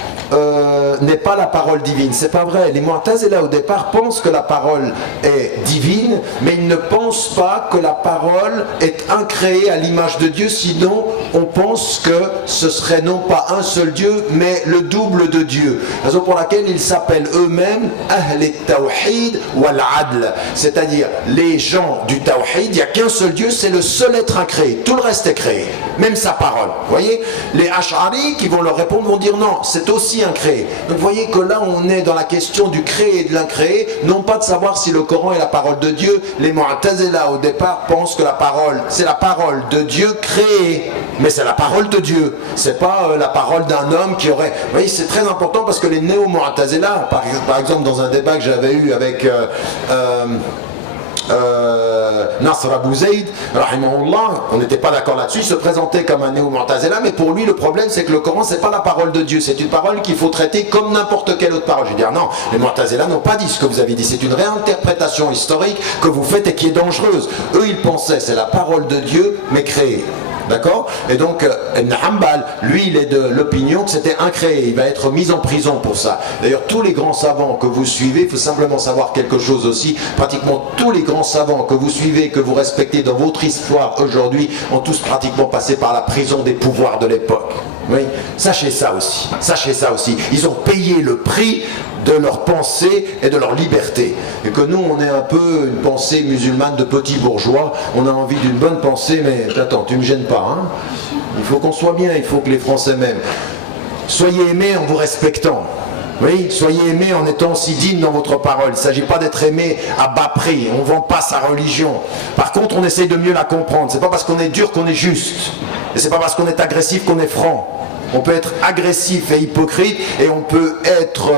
n'est pas la parole divine. C'est pas vrai. Les Mu'tazila au départ pensent que la parole est divine, mais ils ne pensent pas que la parole est incréée à l'image de Dieu, sinon on pense que ce serait non pas un seul Dieu, mais le double de Dieu. Raison pour laquelle ils s'appellent eux-mêmes Ahl al-Tawhid wal-Adl, c'est-à-dire les gens du Tawhid, il n'y a qu'un seul Dieu, c'est le seul être incréé. Tout le reste est créé, même sa parole. Vous voyez, les Ash'ari qui vont leur répondre vont dire non, c'est aussi incréé. Donc vous voyez que là on est dans la question du créé et de l'incréé, non pas de savoir si le Coran est la parole de Dieu. Les Mu'tazila au départ pensent que la parole, c'est la parole de Dieu créée, mais c'est la parole de Dieu. C'est pas la parole d'un homme qui aurait... Vous voyez, c'est très important parce que les néo-Mu'tazila, par exemple dans un débat que j'avais eu avec Nasr Abu Zayd, rahimahullah, on n'était pas d'accord là-dessus, il se présentait comme un néo-Mu'tazila, mais pour lui le problème c'est que le Coran c'est pas la parole de Dieu, c'est une parole qu'il faut traiter comme n'importe quelle autre parole. Je veux dire non, les Mu'tazila n'ont pas dit ce que vous avez dit, c'est une réinterprétation historique que vous faites et qui est dangereuse. Eux ils pensaient c'est la parole de Dieu mais créée. D'accord? Et donc, Ibn Hanbal, lui, il est de l'opinion que c'était incréé. Il va être mis en prison pour ça. D'ailleurs, tous les grands savants que vous suivez, il faut simplement savoir quelque chose aussi. Pratiquement tous les grands savants que vous suivez, que vous respectez dans votre histoire aujourd'hui, ont tous pratiquement passé par la prison des pouvoirs de l'époque. Oui, sachez ça aussi. Sachez ça aussi. Ils ont payé le prix de leur pensée et de leur liberté. Et que nous, on est un peu une pensée musulmane de petits bourgeois. On a envie d'une bonne pensée, mais attends, tu me gênes pas. Hein, il faut qu'on soit bien, il faut que les Français m'aiment. Soyez aimés en vous respectant. Oui, soyez aimés en étant aussi dignes dans votre parole. Il ne s'agit pas d'être aimé à bas prix. On ne vend pas sa religion. Par contre, on essaye de mieux la comprendre. C'est pas parce qu'on est dur qu'on est juste. Et c'est pas parce qu'on est agressif qu'on est franc. On peut être agressif et hypocrite et on peut être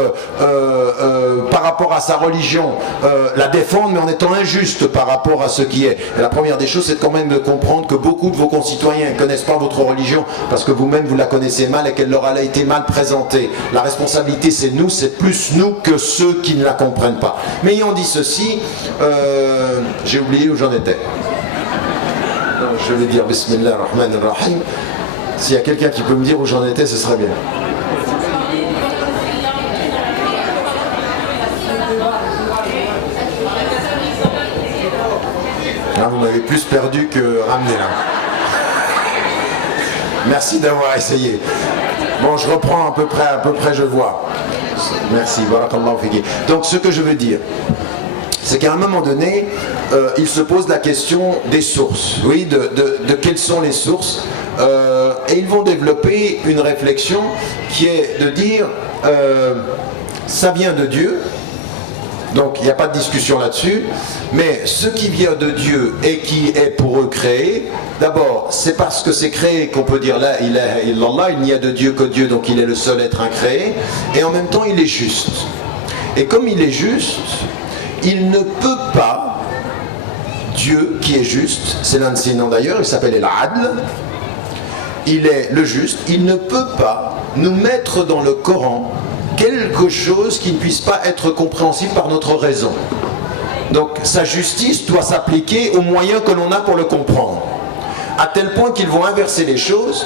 par rapport à sa religion la défendre mais en étant injuste par rapport à ce qui est. Et la première des choses c'est quand même de comprendre que beaucoup de vos concitoyens ne connaissent pas votre religion parce que vous-même vous la connaissez mal et qu'elle leur a été mal présentée. La responsabilité c'est nous, c'est plus nous que ceux qui ne la comprennent pas. Mais ayant dit ceci, j'ai oublié où j'en étais. Je vais dire Bismillah ar-Rahman ar-Rahim. S'il y a quelqu'un qui peut me dire où j'en étais, ce serait bien. m'avez plus perdu que ramené là. Merci d'avoir essayé. Bon, je reprends à peu près je vois. Merci, barakallahu fiki. Donc ce que je veux dire, c'est qu'à un moment donné, il se pose la question des sources. Oui, de quelles sont les sources, et ils vont développer une réflexion qui est de dire, ça vient de Dieu, donc il n'y a pas de discussion là-dessus, mais ce qui vient de Dieu et qui est pour eux créé, d'abord, c'est parce que c'est créé qu'on peut dire là, ilaha illallah, il n'y a de Dieu que Dieu, donc il est le seul être incréé, et en même temps il est juste. Et comme il est juste, il ne peut pas, Dieu qui est juste, c'est l'un de ses noms d'ailleurs, il s'appelle El-Adl, il est le juste, il ne peut pas nous mettre dans le Coran quelque chose qui ne puisse pas être compréhensible par notre raison. Donc sa justice doit s'appliquer aux moyens que l'on a pour le comprendre. À tel point qu'ils vont inverser les choses.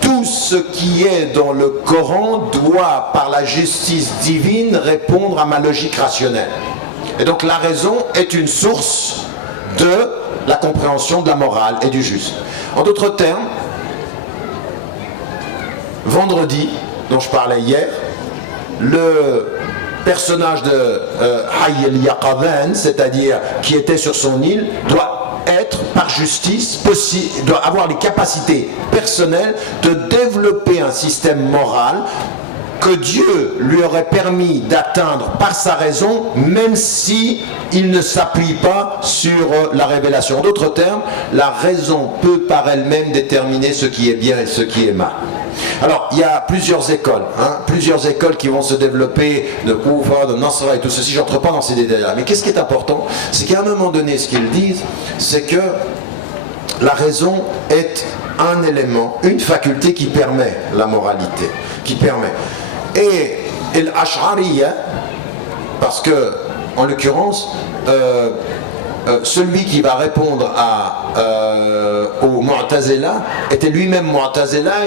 Tout ce qui est dans le Coran doit, par la justice divine, répondre à ma logique rationnelle. Et donc la raison est une source de la compréhension de la morale et du juste. En d'autres termes, vendredi, dont je parlais hier, le personnage de Hayy el-Yaqadhan, c'est-à-dire qui était sur son île, doit être par justice doit avoir les capacités personnelles de développer un système moral que Dieu lui aurait permis d'atteindre par sa raison, même si il ne s'appuie pas sur la révélation. En d'autres termes, la raison peut par elle-même déterminer ce qui est bien et ce qui est mal. Alors, il y a plusieurs écoles qui vont se développer, de Koufa, de Nasra et tout ceci, je n'entre pas dans ces détails-là. Mais qu'est-ce qui est important? C'est qu'à un moment donné, ce qu'ils disent, c'est que la raison est un élément, une faculté qui permet la moralité, qui permet. Et l'Ash'ariya, parce que, en l'occurrence, celui qui va répondre au Mu'tazila était lui-même Mu'tazila,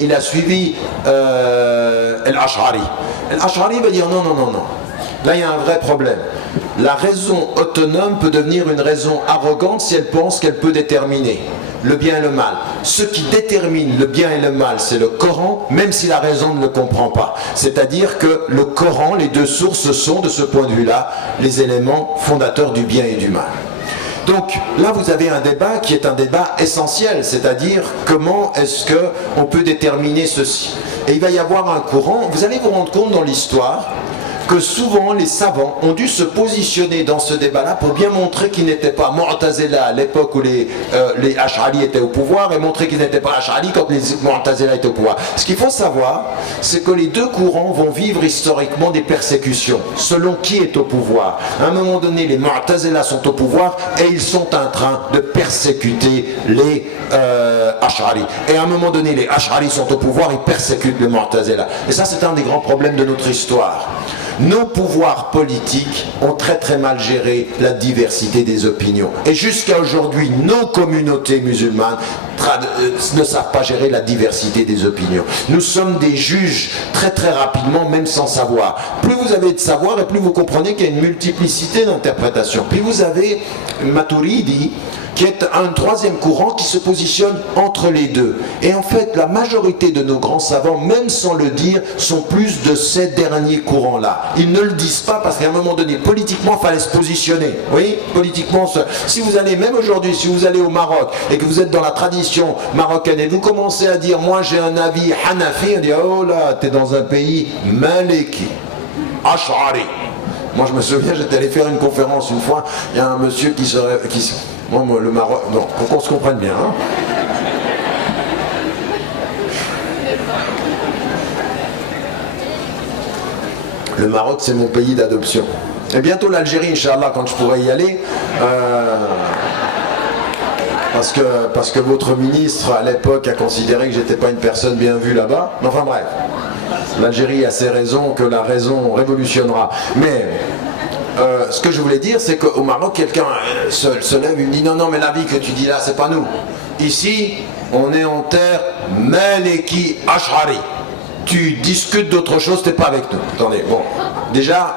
il a suivi l'Ash'ari. L'Ash'ari va dire non. Là il y a un vrai problème. La raison autonome peut devenir une raison arrogante si elle pense qu'elle peut déterminer le bien et le mal. Ce qui détermine le bien et le mal, c'est le Coran, même si la raison ne le comprend pas. C'est-à-dire que le Coran, les deux sources sont, de ce point de vue-là, les éléments fondateurs du bien et du mal. Donc là, vous avez un débat qui est un débat essentiel, c'est-à-dire comment est-ce qu'on peut déterminer ceci. Et il va y avoir un courant, vous allez vous rendre compte dans l'histoire, que souvent les savants ont dû se positionner dans ce débat-là pour bien montrer qu'ils n'étaient pas Mu'tazila à l'époque où les Ash'ari étaient au pouvoir et montrer qu'ils n'étaient pas Ash'ari quand les Mu'tazila étaient au pouvoir. Ce qu'il faut savoir, c'est que les deux courants vont vivre historiquement des persécutions selon qui est au pouvoir. À un moment donné, les Mu'tazila sont au pouvoir et ils sont en train de persécuter les Ash'ari. Et à un moment donné, les Ash'ari sont au pouvoir, ils persécutent les Mu'tazila. Et ça, c'est un des grands problèmes de notre histoire. Nos pouvoirs politiques ont très mal géré la diversité des opinions. Et jusqu'à aujourd'hui, nos communautés musulmanes ne savent pas gérer la diversité des opinions. Nous sommes des juges très rapidement, même sans savoir. Plus vous avez de savoir et plus vous comprenez qu'il y a une multiplicité d'interprétations. Puis vous avez Maturidi, qui est un troisième courant qui se positionne entre les deux. Et en fait, la majorité de nos grands savants, même sans le dire, sont plus de ces derniers courants-là. Ils ne le disent pas parce qu'à un moment donné, politiquement, il fallait se positionner. Oui, politiquement, si vous allez, même aujourd'hui, si vous allez au Maroc et que vous êtes dans la tradition marocaine et vous commencez à dire, moi j'ai un avis Hanafi, on dit, oh là, t'es dans un pays Maliki, Ash'ari. Moi je me souviens, j'étais allé faire une conférence une fois, il y a un monsieur moi, le Maroc, non, pour qu'on se comprenne bien. Hein. Le Maroc, c'est mon pays d'adoption. Et bientôt l'Algérie, Inch'Allah, quand je pourrai y aller. Parce que votre ministre, à l'époque, a considéré que j'étais pas une personne bien vue là-bas. Enfin bref, l'Algérie a ses raisons, que la raison révolutionnera. Mais... ce que je voulais dire, c'est qu'au Maroc, quelqu'un se lève et me dit non, mais la vie que tu dis là, c'est pas nous. Ici, on est en terre Maliki Ash'ari. Tu discutes d'autre chose, t'es pas avec nous. Attendez, bon, déjà,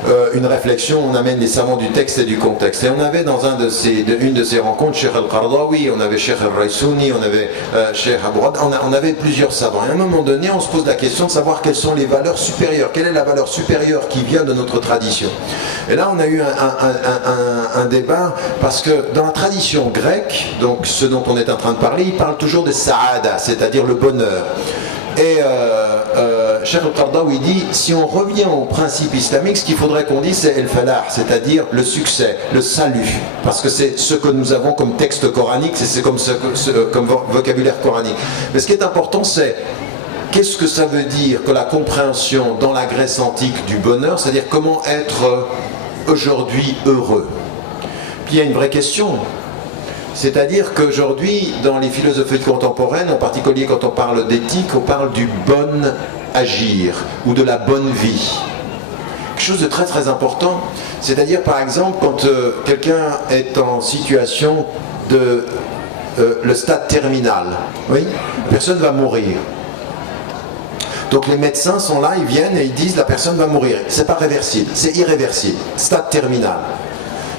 une réflexion, on amène les savants du texte et du contexte. Et on avait dans une de ces rencontres Cheikh Al-Qardawi, on avait Cheikh Al-Raïsouni, on avait Cheikh Abourad, on avait plusieurs savants. Et à un moment donné, on se pose la question de savoir quelles sont les valeurs supérieures, quelle est la valeur supérieure qui vient de notre tradition. Et là, on a eu un débat, parce que dans la tradition grecque, donc ce dont on est en train de parler, il parle toujours de sa'ada, c'est-à-dire le bonheur. Et Cheikh Al-Qardawi dit, si on revient au principe islamique, ce qu'il faudrait qu'on dise, c'est el-falah, c'est-à-dire le succès, le salut, parce que c'est ce que nous avons comme texte coranique, c'est comme vocabulaire coranique. Mais ce qui est important, c'est qu'est-ce que ça veut dire que la compréhension dans la Grèce antique du bonheur, c'est-à-dire comment être aujourd'hui heureux. Puis il y a une vraie question. C'est-à-dire qu'aujourd'hui, dans les philosophies contemporaines, en particulier quand on parle d'éthique, on parle du bon agir ou de la bonne vie. Quelque chose de très très important. C'est-à-dire par exemple quand quelqu'un est en situation de le stade terminal, oui, la personne va mourir. Donc les médecins sont là, ils viennent et ils disent la personne va mourir. C'est pas réversible, c'est irréversible, stade terminal.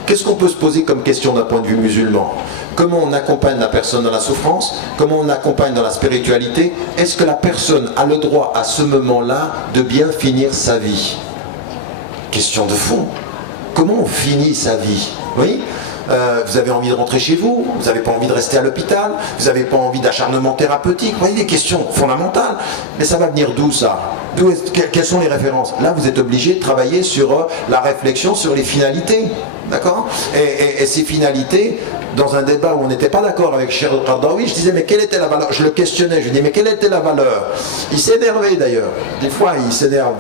Qu'est-ce qu'on peut se poser comme question d'un point de vue musulman? Comment on accompagne la personne dans la souffrance? Comment on accompagne dans la spiritualité? Est-ce que la personne a le droit à ce moment-là de bien finir sa vie? Question de fond. Comment on finit sa vie? Oui, vous avez envie de rentrer chez vous, vous n'avez pas envie de rester à l'hôpital, vous n'avez pas envie d'acharnement thérapeutique, vous voyez des questions fondamentales. Mais ça va venir d'où ça? Quelles sont les références? Là, vous êtes obligé de travailler sur la réflexion sur les finalités. D'accord? Et ces finalités, dans un débat où on n'était pas d'accord avec Cheikh Al-Qardawi, je disais mais quelle était la valeur? Je le questionnais, je lui disais mais quelle était la valeur? Il s'énervait d'ailleurs. Des fois il s'énerve.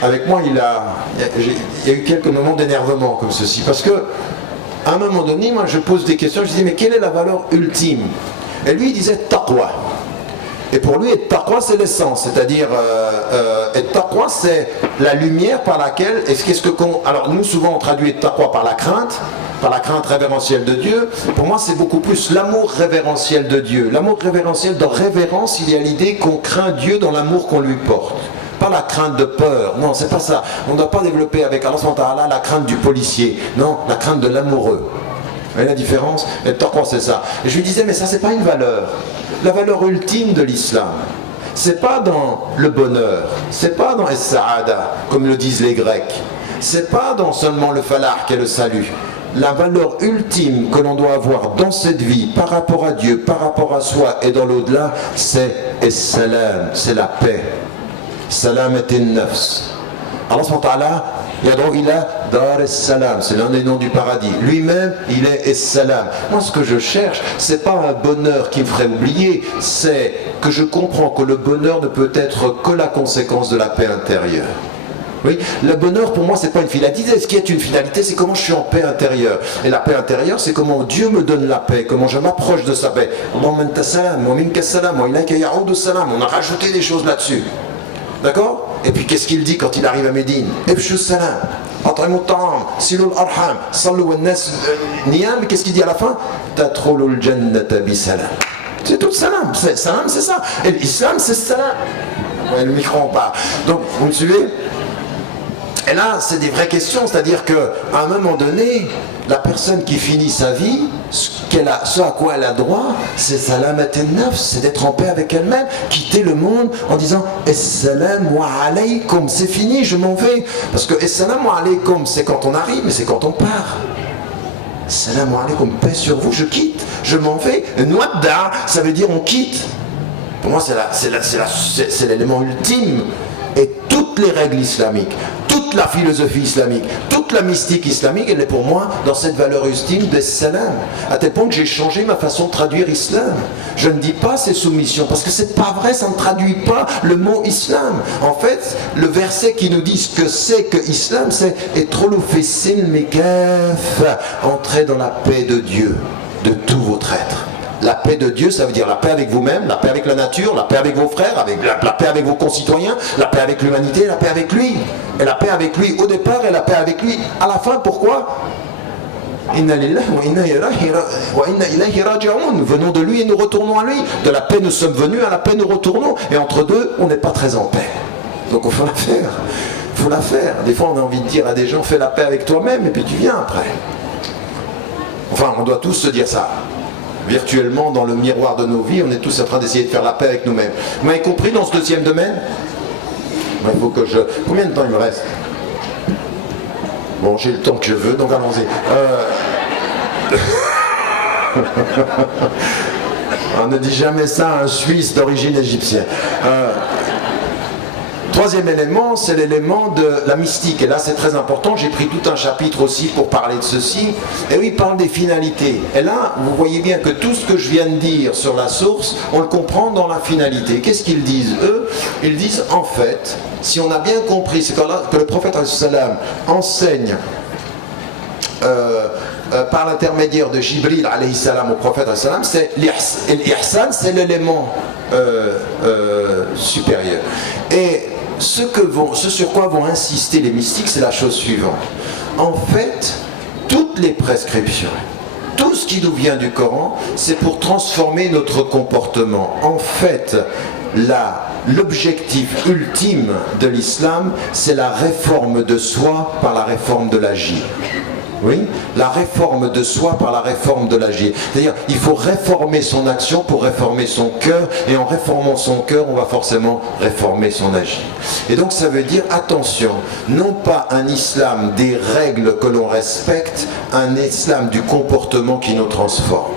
Avec moi il y a eu quelques moments d'énervement comme ceci. Parce que à un moment donné, moi je pose des questions, je dis mais quelle est la valeur ultime? Et lui il disait taqwa. Et pour lui, taqwa c'est l'essence, c'est-à-dire taqwa c'est la lumière par laquelle, alors nous souvent on traduit taqwa par la crainte révérentielle de Dieu. Pour moi c'est beaucoup plus l'amour révérentiel de Dieu. L'amour révérentiel, dans révérence il y a l'idée qu'on craint Dieu dans l'amour qu'on lui porte. Pas la crainte de peur, non c'est pas ça. On ne doit pas développer avec Allah la crainte du policier, non, la crainte de l'amoureux. Vous voyez la différence? Et taqwa c'est ça. Et je lui disais mais ça c'est pas une valeur. La valeur ultime de l'islam, c'est pas dans le bonheur, c'est pas dans es-sa'ada, comme le disent les Grecs, c'est pas dans seulement le falah qu'est le salut. La valeur ultime que l'on doit avoir dans cette vie, par rapport à Dieu, par rapport à soi et dans l'au-delà, c'est es-salam, c'est la paix. Salamat al-nafs. Allah subhanahu wa ta'ala yad'u ila dar es-salam, c'est l'un des noms du paradis. Lui-même, il est es-salam. Moi, ce que je cherche, c'est pas un bonheur qui me ferait oublier, c'est que je comprends que le bonheur ne peut être que la conséquence de la paix intérieure. Oui, le bonheur pour moi c'est pas une finalité. Ce qui est une finalité, c'est comment je suis en paix intérieure. Et la paix intérieure, c'est comment Dieu me donne la paix, comment je m'approche de sa paix. On a rajouté des choses là-dessus. D'accord? Et puis qu'est-ce qu'il dit quand il arrive à Médine? Efshu salam, at'imu ta'am, silul arham, sallu wa nas niyam. Qu'est-ce qu'il dit à la fin? Tadkhulul jannata bi salam. C'est tout salam. Salam, c'est ça. Et l'islam, c'est salam. Ouais, le micro en part. Donc, vous me suivez? Et là, c'est des vraies questions, c'est-à-dire qu'à un moment donné, la personne qui finit sa vie, ce à quoi elle a droit, c'est salamat al-nafs, c'est d'être en paix avec elle-même, quitter le monde en disant Assalamu alaykum, c'est fini, je m'en vais. Parce que Assalamu alaykum, c'est quand on arrive, mais c'est quand on part. Assalamu alaykum, paix sur vous, je quitte, je m'en vais. Nuadda, ça veut dire on quitte. Pour moi, c'est l'élément ultime. Et toutes les règles islamiques, toute la philosophie islamique, toute la mystique islamique, elle est pour moi dans cette valeur ultime des salam. À tel point que j'ai changé ma façon de traduire islam. Je ne dis pas c'est soumission, parce que c'est pas vrai, ça ne traduit pas le mot islam. En fait, le verset qui nous dit ce que c'est que islam, c'est entrer dans la paix de Dieu, de tout votre être. La paix de Dieu, ça veut dire la paix avec vous-même, la paix avec la nature, la paix avec vos frères, la paix avec vos concitoyens, la paix avec l'humanité, la paix avec lui. Et la paix avec lui au départ et la paix avec lui à la fin. Pourquoi? Inna lillahi wa inna ilayhi raji'un. Nous venons de lui et nous retournons à lui. De la paix nous sommes venus, à la paix nous retournons. Et entre deux, on n'est pas très en paix. Donc il faut la faire. Il faut la faire. Des fois, on a envie de dire à des gens, fais la paix avec toi-même, et puis tu viens après. Enfin, on doit tous se dire ça. Virtuellement, dans le miroir de nos vies, on est tous en train d'essayer de faire la paix avec nous-mêmes. Vous m'avez compris dans ce deuxième domaine? Il faut que je... Combien de temps il me reste? Bon, j'ai le temps que je veux, donc allons-y. On ne dit jamais ça à un Suisse d'origine égyptienne. Troisième élément, c'est l'élément de la mystique. Et là, c'est très important. J'ai pris tout un chapitre aussi pour parler de ceci. Et oui, il parle des finalités. Et là, vous voyez bien que tout ce que je viens de dire sur la source, on le comprend dans la finalité. Qu'est-ce qu'ils disent, eux? Ils disent, en fait, si on a bien compris, c'est que le prophète sallam enseigne par l'intermédiaire de Jibril alayhi salam au prophète alayhi salam, c'est l'ihsan, c'est l'élément supérieur. Et ce sur quoi vont insister les mystiques, c'est la chose suivante. En fait, toutes les prescriptions, tout ce qui nous vient du Coran, c'est pour transformer notre comportement. En fait, l'objectif ultime de l'islam, c'est la réforme de soi par la réforme de l'agir. Oui, la réforme de soi par la réforme de l'agir. C'est-à-dire, il faut réformer son action pour réformer son cœur, et en réformant son cœur, on va forcément réformer son agir. Et donc, ça veut dire, attention, non pas un islam des règles que l'on respecte, un islam du comportement qui nous transforme.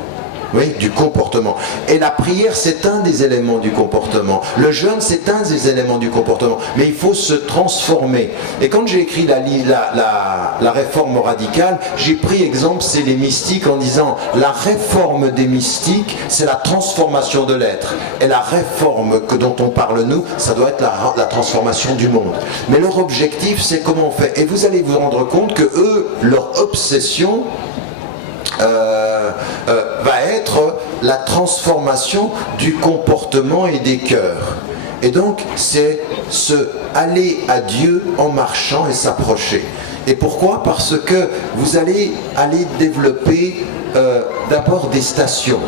Oui, du comportement. Et la prière, c'est un des éléments du comportement. Le jeûne, c'est un des éléments du comportement. Mais il faut se transformer. Et quand j'ai écrit la réforme radicale, j'ai pris exemple, c'est les mystiques, en disant la réforme des mystiques, c'est la transformation de l'être. Et la réforme dont on parle nous, ça doit être la transformation du monde. Mais leur objectif, c'est comment on fait. Et vous allez vous rendre compte que eux, leur obsession, va être la transformation du comportement et des cœurs. Et donc, c'est aller à Dieu en marchant et s'approcher. Et pourquoi? Parce que vous allez développer d'abord des stations.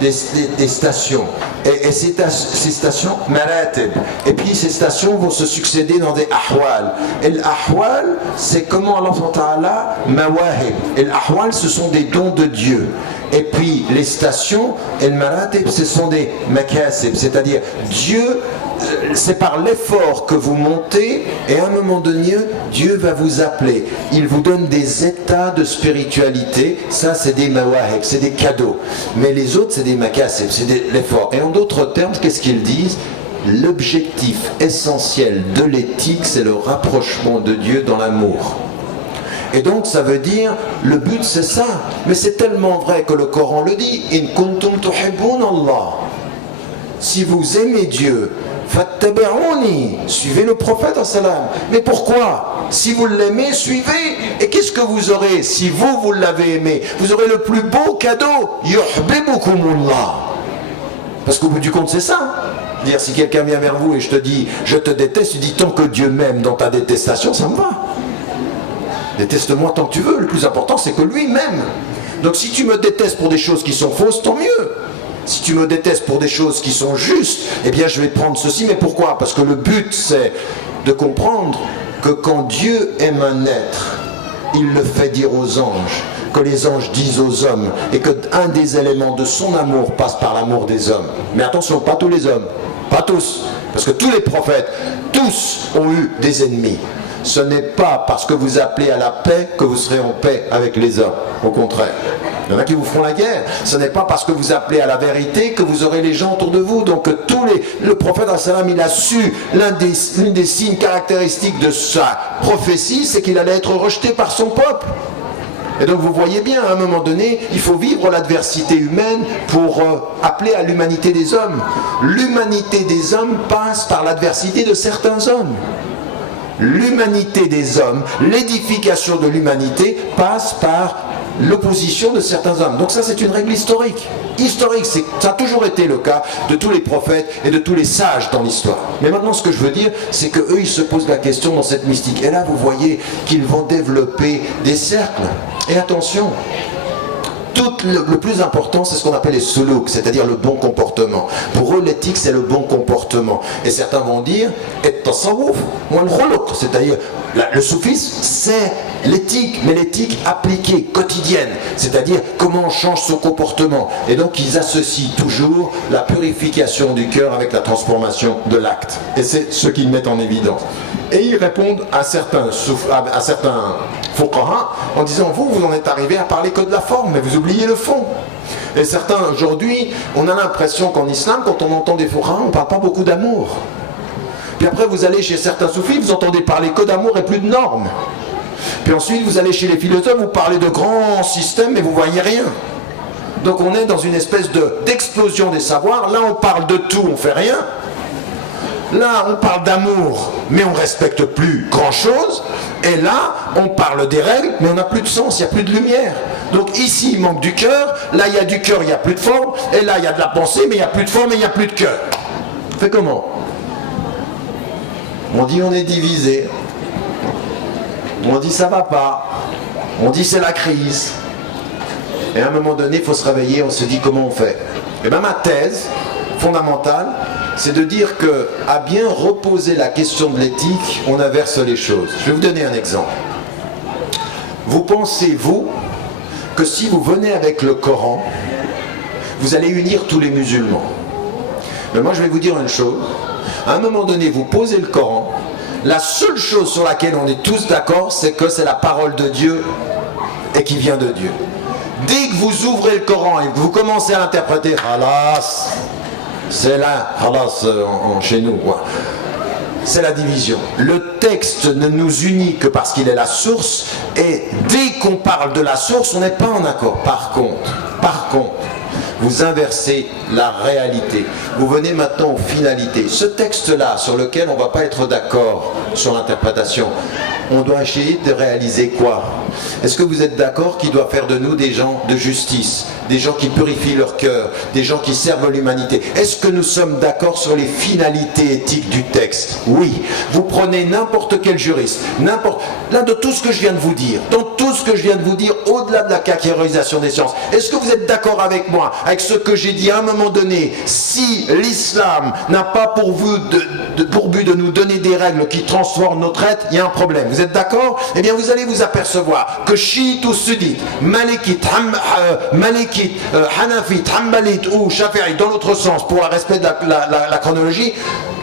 Des stations. Et ces stations, maratib. Et puis ces stations vont se succéder dans des ahwal. Et l'ahwal, c'est comment Allah Ta'ala mawahib. Et l'ahwal, ce sont des dons de Dieu. Et puis les stations, et le maratib, ce sont des makasib. C'est-à-dire, Dieu, c'est par l'effort que vous montez, et à un moment donné, Dieu va vous appeler. Il vous donne des états de spiritualité. Ça, c'est des mawahib, c'est des cadeaux. Mais les autres, c'est des makasib, c'est l'effort. Et en d'autres termes, qu'est-ce qu'ils disent? L'objectif essentiel de l'éthique, c'est le rapprochement de Dieu dans l'amour. Et donc ça veut dire, le but c'est ça. Mais c'est tellement vrai que le Coran le dit. In kuntum tuhibbun Allah. Si vous aimez Dieu, fattabi'uni, suivez le prophète sallam. Mais pourquoi? Si vous l'aimez, suivez. Et qu'est-ce que vous aurez si vous l'avez aimé? Vous aurez le plus beau cadeau. Yuhibbukumullah. Parce qu'au bout du compte, c'est ça. Dire, si quelqu'un vient vers vous et je te dis, je te déteste, tu dis, tant que Dieu m'aime dans ta détestation, ça me va. Déteste-moi tant que tu veux, le plus important c'est que lui m'aime. Donc si tu me détestes pour des choses qui sont fausses, tant mieux. Si tu me détestes pour des choses qui sont justes, eh bien je vais prendre ceci. Mais pourquoi? Parce que le but c'est de comprendre que quand Dieu aime un être, il le fait dire aux anges, que les anges disent aux hommes, et qu'un des éléments de son amour passe par l'amour des hommes. Mais attention, pas tous les hommes, pas tous, parce que tous les prophètes, tous ont eu des ennemis. Ce n'est pas parce que vous appelez à la paix que vous serez en paix avec les hommes. Au contraire. Il y en a qui vous feront la guerre. Ce n'est pas parce que vous appelez à la vérité que vous aurez les gens autour de vous. Donc le prophète sallam, il a su l'une des signes caractéristiques de sa prophétie, c'est qu'il allait être rejeté par son peuple. Et donc vous voyez bien, à un moment donné, il faut vivre l'adversité humaine pour appeler à l'humanité des hommes. L'humanité des hommes passe par l'adversité de certains hommes. L'humanité des hommes, l'édification de l'humanité passe par l'opposition de certains hommes. Donc ça c'est une règle historique. Historique, ça a toujours été le cas de tous les prophètes et de tous les sages dans l'histoire. Mais maintenant ce que je veux dire, c'est qu'eux ils se posent la question dans cette mystique. Et là vous voyez qu'ils vont développer des cercles. Et attention, le plus important, c'est ce qu'on appelle les suluk, c'est-à-dire le bon comportement. Pour eux, l'éthique, c'est le bon comportement. Et certains vont dire, et tasawwuf, c'est-à-dire le soufisme, c'est l'éthique, mais l'éthique appliquée, quotidienne, c'est-à-dire comment on change son comportement. Et donc, ils associent toujours la purification du cœur avec la transformation de l'acte. Et c'est ce qu'ils mettent en évidence. Et ils répondent à certains fuqaha en disant, vous en êtes arrivé à parler que de la forme, mais vous oubliez le fond. Et certains, aujourd'hui, on a l'impression qu'en islam, quand on entend des fuqaha, on ne parle pas beaucoup d'amour. Puis après, vous allez chez certains soufis, vous entendez parler que d'amour et plus de normes. Puis ensuite, vous allez chez les philosophes, vous parlez de grands systèmes, mais vous ne voyez rien. Donc on est dans une espèce d'explosion des savoirs. Là, on parle de tout, on ne fait rien. Là, on parle d'amour, mais on ne respecte plus grand-chose. Et là, on parle des règles, mais on n'a plus de sens, il n'y a plus de lumière. Donc ici, il manque du cœur. Là, il y a du cœur, il n'y a plus de forme. Et là, il y a de la pensée, mais il n'y a plus de forme et il n'y a plus de cœur. On fait comment? On dit on est divisé. On dit ça va pas. On dit c'est la crise. Et à un moment donné, il faut se réveiller, on se dit comment on fait. Et bien ma thèse fondamentale, c'est de dire que, à bien reposer la question de l'éthique, on inverse les choses. Je vais vous donner un exemple. Vous pensez, vous, que si vous venez avec le Coran, vous allez unir tous les musulmans. Mais moi je vais vous dire une chose. À un moment donné, vous posez le Coran, la seule chose sur laquelle on est tous d'accord, c'est que c'est la parole de Dieu et qui vient de Dieu. Dès que vous ouvrez le Coran et que vous commencez à l'interpréter, halas, c'est là, halas chez nous, quoi. C'est la division. Le texte ne nous unit que parce qu'il est la source, et dès qu'on parle de la source, on n'est pas en accord. Par contre, vous inversez la réalité. Vous venez maintenant aux finalités. Ce texte-là, sur lequel on ne va pas être d'accord sur l'interprétation, on doit essayer de réaliser quoi? Est-ce que vous êtes d'accord qu'il doit faire de nous des gens de justice, des gens qui purifient leur cœur, des gens qui servent l'humanité? Est-ce que nous sommes d'accord sur les finalités éthiques du texte? Oui. Vous prenez n'importe quel juriste, là de tout ce que je viens de vous dire, dans tout ce que je viens de vous dire, au-delà de la catégorisation des sciences, est-ce que vous êtes d'accord avec moi, avec ce que j'ai dit à un moment donné? Si l'islam n'a pas pour but de nous donner des règles qui transforment notre être, il y a un problème. Vous êtes d'accord? Eh bien, vous allez vous apercevoir que chiite ou sunnite, malikite, hanafite, hanbalite ou shafi'ite, dans l'autre sens, pour le respect de la chronologie,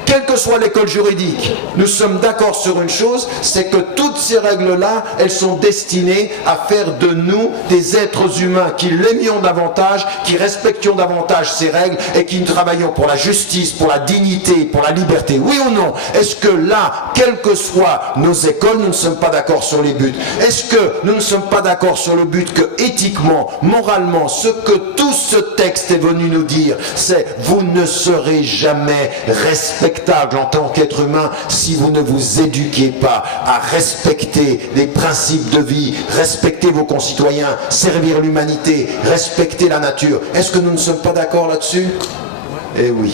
quelle que soit l'école juridique, nous sommes d'accord sur une chose, c'est que toutes ces règles-là, elles sont destinées à faire de nous des êtres humains qui l'aimions davantage, qui respections davantage ces règles et qui travaillons pour la justice, pour la dignité, pour la liberté. Oui ou non? Est-ce que là, quelles que soient nos écoles, nous ne sommes pas d'accord sur les buts? Est-ce que nous ne sommes pas d'accord sur le but que éthiquement, moralement, ce que tout ce texte est venu nous dire, c'est vous ne serez jamais respectable en tant qu'être humain si vous ne vous éduquez pas à respecter les principes de vie, respecter vos concitoyens, servir l'humanité, respecter la nature. Est-ce que nous ne sommes pas d'accord là-dessus? Eh oui.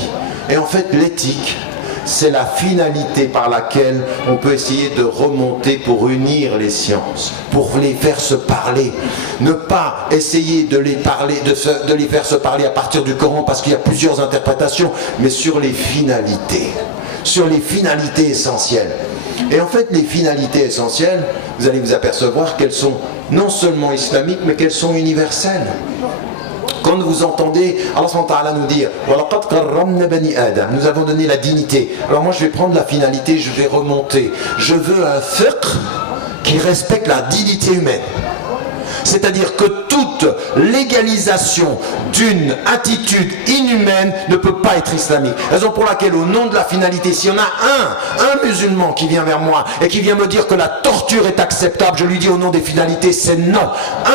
Et en fait, l'éthique, c'est la finalité par laquelle on peut essayer de remonter pour unir les sciences, pour les faire se parler. Ne pas essayer de les faire se parler à partir du Coran parce qu'il y a plusieurs interprétations, mais sur les finalités essentielles. Et en fait, les finalités essentielles, vous allez vous apercevoir qu'elles sont non seulement islamiques, mais qu'elles sont universelles. Quand vous entendez Allah subhanahu wa ta'ala nous dire nous avons donné la dignité. Alors moi je vais prendre la finalité, je vais remonter. Je veux un fiqh qui respecte la dignité humaine. C'est-à-dire que toute légalisation d'une attitude inhumaine ne peut pas être islamique. Raison pour laquelle, au nom de la finalité, s'il y en a un musulman qui vient vers moi et qui vient me dire que la torture est acceptable, je lui dis au nom des finalités, c'est non.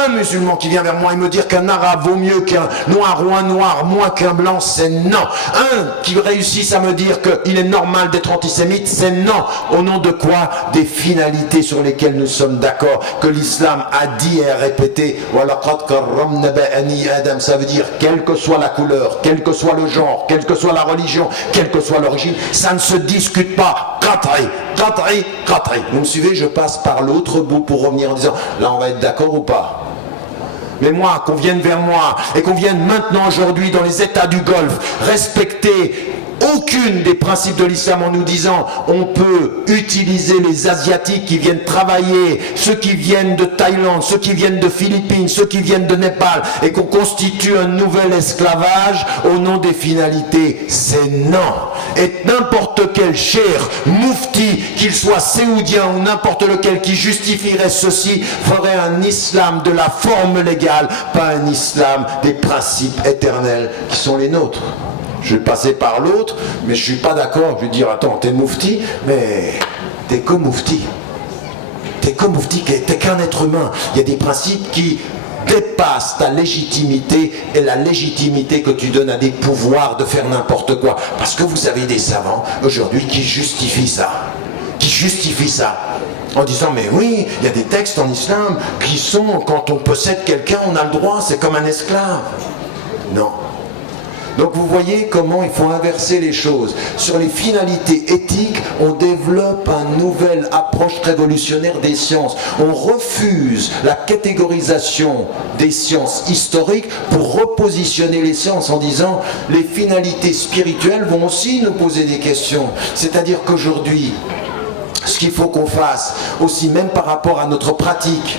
Un musulman qui vient vers moi et me dire qu'un arabe vaut mieux qu'un noir ou un noir moins qu'un blanc, c'est non. Un qui réussisse à me dire qu'il est normal d'être antisémite, c'est non. Au nom de quoi? Des finalités sur lesquelles nous sommes d'accord, que l'islam a dit et a répété. Ça veut dire quelle que soit la couleur, quel que soit le genre, quelle que soit la religion, quelle que soit l'origine, ça ne se discute pas. Vous me suivez? Je passe par l'autre bout pour revenir en disant là on va être d'accord ou pas? Mais moi, qu'on vienne vers moi et qu'on vienne maintenant aujourd'hui dans les États du Golfe respecter aucune des principes de l'islam en nous disant on peut utiliser les Asiatiques qui viennent travailler, ceux qui viennent de Thaïlande, ceux qui viennent de Philippines, ceux qui viennent de Népal et qu'on constitue un nouvel esclavage au nom des finalités, c'est non. Et n'importe quel cheikh, moufti, qu'il soit séoudien ou n'importe lequel qui justifierait ceci, ferait un islam de la forme légale, pas un islam des principes éternels qui sont les nôtres. Je vais passer par l'autre, mais je ne suis pas d'accord. Je vais dire, attends, t'es moufti, mais t'es que moufti. T'es que moufti, t'es qu'un être humain. Il y a des principes qui dépassent ta légitimité et la légitimité que tu donnes à des pouvoirs de faire n'importe quoi. Parce que vous avez des savants aujourd'hui qui justifient ça. Qui justifient ça. En disant, mais oui, il y a des textes en islam qui sont, quand on possède quelqu'un, on a le droit, c'est comme un esclave. Non. Donc vous voyez comment il faut inverser les choses. Sur les finalités éthiques, on développe une nouvelle approche révolutionnaire des sciences. On refuse la catégorisation des sciences historiques pour repositionner les sciences en disant les finalités spirituelles vont aussi nous poser des questions. C'est-à-dire qu'aujourd'hui, ce qu'il faut qu'on fasse, aussi même par rapport à notre pratique,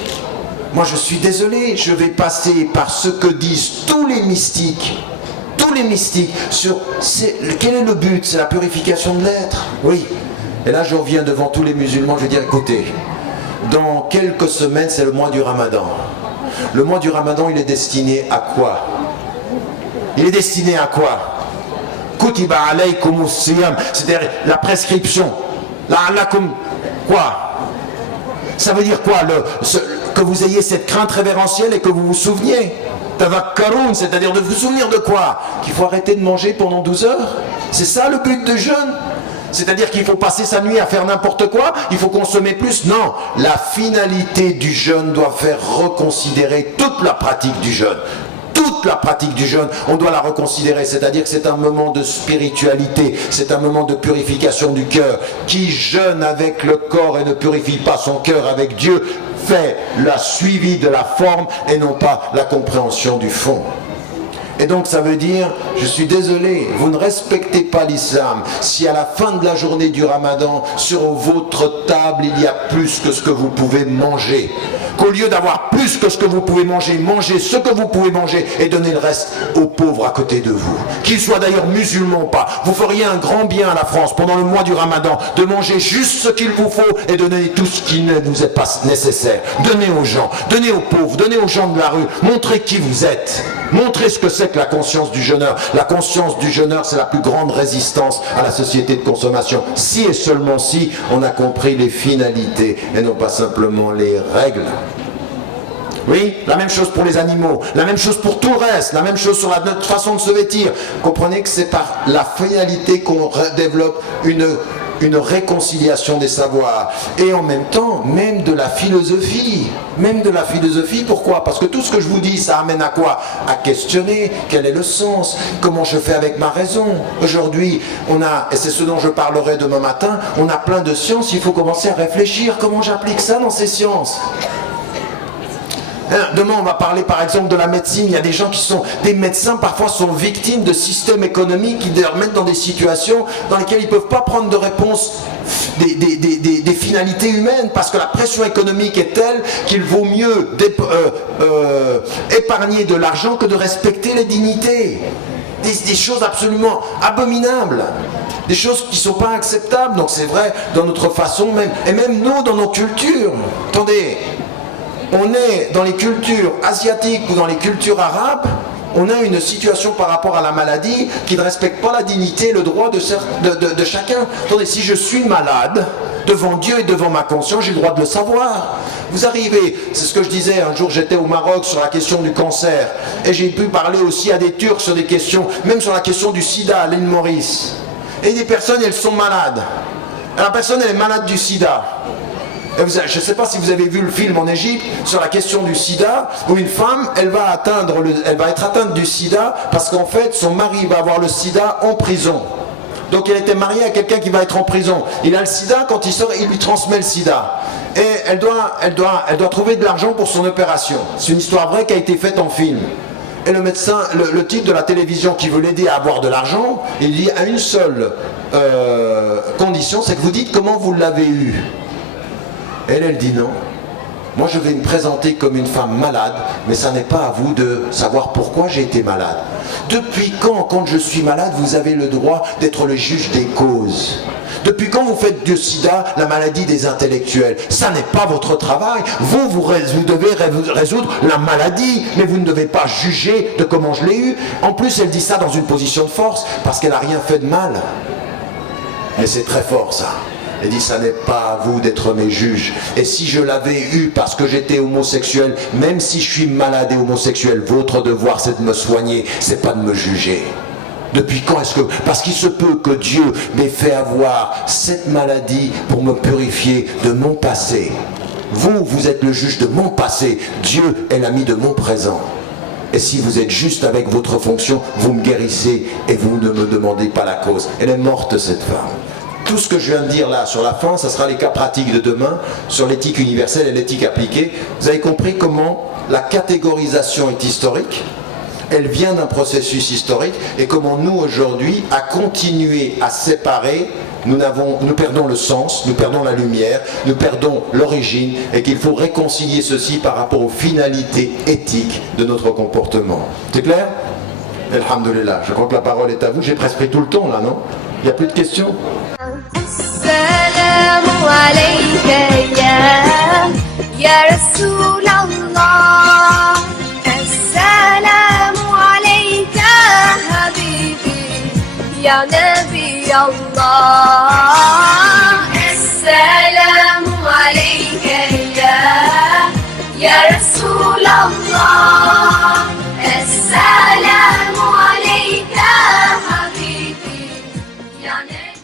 moi je suis désolé, je vais passer par ce que disent tous les mystiques sur quel est le but, c'est la purification de l'être. Oui. Et là je reviens devant tous les musulmans, je vais dire écoutez, dans quelques semaines c'est le mois du Ramadan. Le mois du Ramadan il est destiné à quoi? Il est destiné à quoi? Kutiba alaykumus siyam, c'est-à-dire la prescription. La'allakum quoi? Ça veut dire quoi? Que vous ayez cette crainte révérentielle et que vous vous souveniez. Tavakkaroun, c'est-à-dire de vous souvenir de quoi? Qu'il faut arrêter de manger pendant 12 heures. C'est ça le but du jeûne? C'est-à-dire qu'il faut passer sa nuit à faire n'importe quoi? Il faut consommer plus? Non. La finalité du jeûne doit faire reconsidérer toute la pratique du jeûne. Toute la pratique du jeûne, on doit la reconsidérer, c'est-à-dire que c'est un moment de spiritualité, c'est un moment de purification du cœur. Qui jeûne avec le corps et ne purifie pas son cœur avec Dieu, fait la suivi de la forme et non pas la compréhension du fond. Et donc ça veut dire, je suis désolé, vous ne respectez pas l'islam si à la fin de la journée du Ramadan, sur votre table, il y a plus que ce que vous pouvez manger. Qu'au lieu d'avoir plus que ce que vous pouvez manger, mangez ce que vous pouvez manger et donnez le reste aux pauvres à côté de vous. Qu'ils soient d'ailleurs musulmans ou pas. Vous feriez un grand bien à la France pendant le mois du Ramadan de manger juste ce qu'il vous faut et donner tout ce qui ne vous est pas nécessaire. Donnez aux gens, donnez aux pauvres, donnez aux gens de la rue. Montrez qui vous êtes. Montrez ce que c'est que la conscience du jeûneur. La conscience du jeûneur, c'est la plus grande résistance à la société de consommation. Si et seulement si on a compris les finalités et non pas simplement les règles. Oui, la même chose pour les animaux, la même chose pour tout le reste, la même chose sur notre façon de se vêtir. Comprenez que c'est par la finalité qu'on développe une réconciliation des savoirs. Et en même temps, même de la philosophie. Même de la philosophie, pourquoi? Parce que tout ce que je vous dis, ça amène à quoi? À questionner quel est le sens, comment je fais avec ma raison. Aujourd'hui, on a, et c'est ce dont je parlerai demain matin, on a plein de sciences, il faut commencer à réfléchir, comment j'applique ça dans ces sciences. Demain on va parler par exemple de la médecine. Il y a des gens qui sont des médecins, parfois sont victimes de systèmes économiques qui les remettent dans des situations dans lesquelles ils ne peuvent pas prendre de réponse des finalités humaines, parce que la pression économique est telle qu'il vaut mieux épargner de l'argent que de respecter les dignités. Des choses absolument abominables, des choses qui ne sont pas acceptables. Donc c'est vrai dans notre façon même, et même nous dans nos cultures. Attendez, on est dans les cultures asiatiques ou dans les cultures arabes, on a une situation par rapport à la maladie qui ne respecte pas la dignité et le droit de chacun. Attendez, si je suis malade, devant Dieu et devant ma conscience, j'ai le droit de le savoir. Vous arrivez, c'est ce que je disais, un jour j'étais au Maroc sur la question du cancer, et j'ai pu parler aussi à des Turcs sur des questions, même sur la question du sida à l'île Maurice. Et des personnes, elles sont malades. La personne, elle est malade du sida. Je ne sais pas si vous avez vu le film en Égypte sur la question du sida, où une femme, elle va être atteinte du sida parce qu'en fait son mari va avoir le sida en prison. Donc elle était mariée à quelqu'un qui va être en prison. Il a le sida, quand il sort, il lui transmet le sida. Et elle doit trouver de l'argent pour son opération. C'est une histoire vraie qui a été faite en film. Et le médecin, le type de la télévision qui veut l'aider à avoir de l'argent, il dit à une seule condition, c'est que vous dites comment vous l'avez eu. Elle dit non. Moi je vais me présenter comme une femme malade, mais ça n'est pas à vous de savoir pourquoi j'ai été malade. Depuis quand je suis malade, vous avez le droit d'être le juge des causes? Depuis quand vous faites du sida la maladie des intellectuels? Ça n'est pas votre travail. Vous devez résoudre la maladie, mais vous ne devez pas juger de comment je l'ai eu. En plus, elle dit ça dans une position de force, parce qu'elle n'a rien fait de mal. Mais c'est très fort ça. Elle dit, ça n'est pas à vous d'être mes juges. Et si je l'avais eu parce que j'étais homosexuel, même si je suis malade et homosexuel, votre devoir c'est de me soigner, c'est pas de me juger. Depuis quand est-ce que... Parce qu'il se peut que Dieu m'ait fait avoir cette maladie pour me purifier de mon passé. Vous êtes le juge de mon passé. Dieu est l'ami de mon présent. Et si vous êtes juste avec votre fonction, vous me guérissez et vous ne me demandez pas la cause. Elle est morte cette femme. Tout ce que je viens de dire là sur la fin, ça sera les cas pratiques de demain sur l'éthique universelle et l'éthique appliquée. Vous avez compris comment la catégorisation est historique? Elle vient d'un processus historique et comment nous aujourd'hui, à continuer à séparer, nous perdons le sens, nous perdons la lumière, nous perdons l'origine et qu'il faut réconcilier ceci par rapport aux finalités éthiques de notre comportement. C'est clair? Alhamdulillah, je crois que la parole est à vous. J'ai presque pris tout le temps là, non? Il n'y a plus de questions? السلام عليك يا رسول الله السلام عليك حبيبي يا نبي الله السلام عليك يا رسول الله السلام عليك حبيبي يا نبي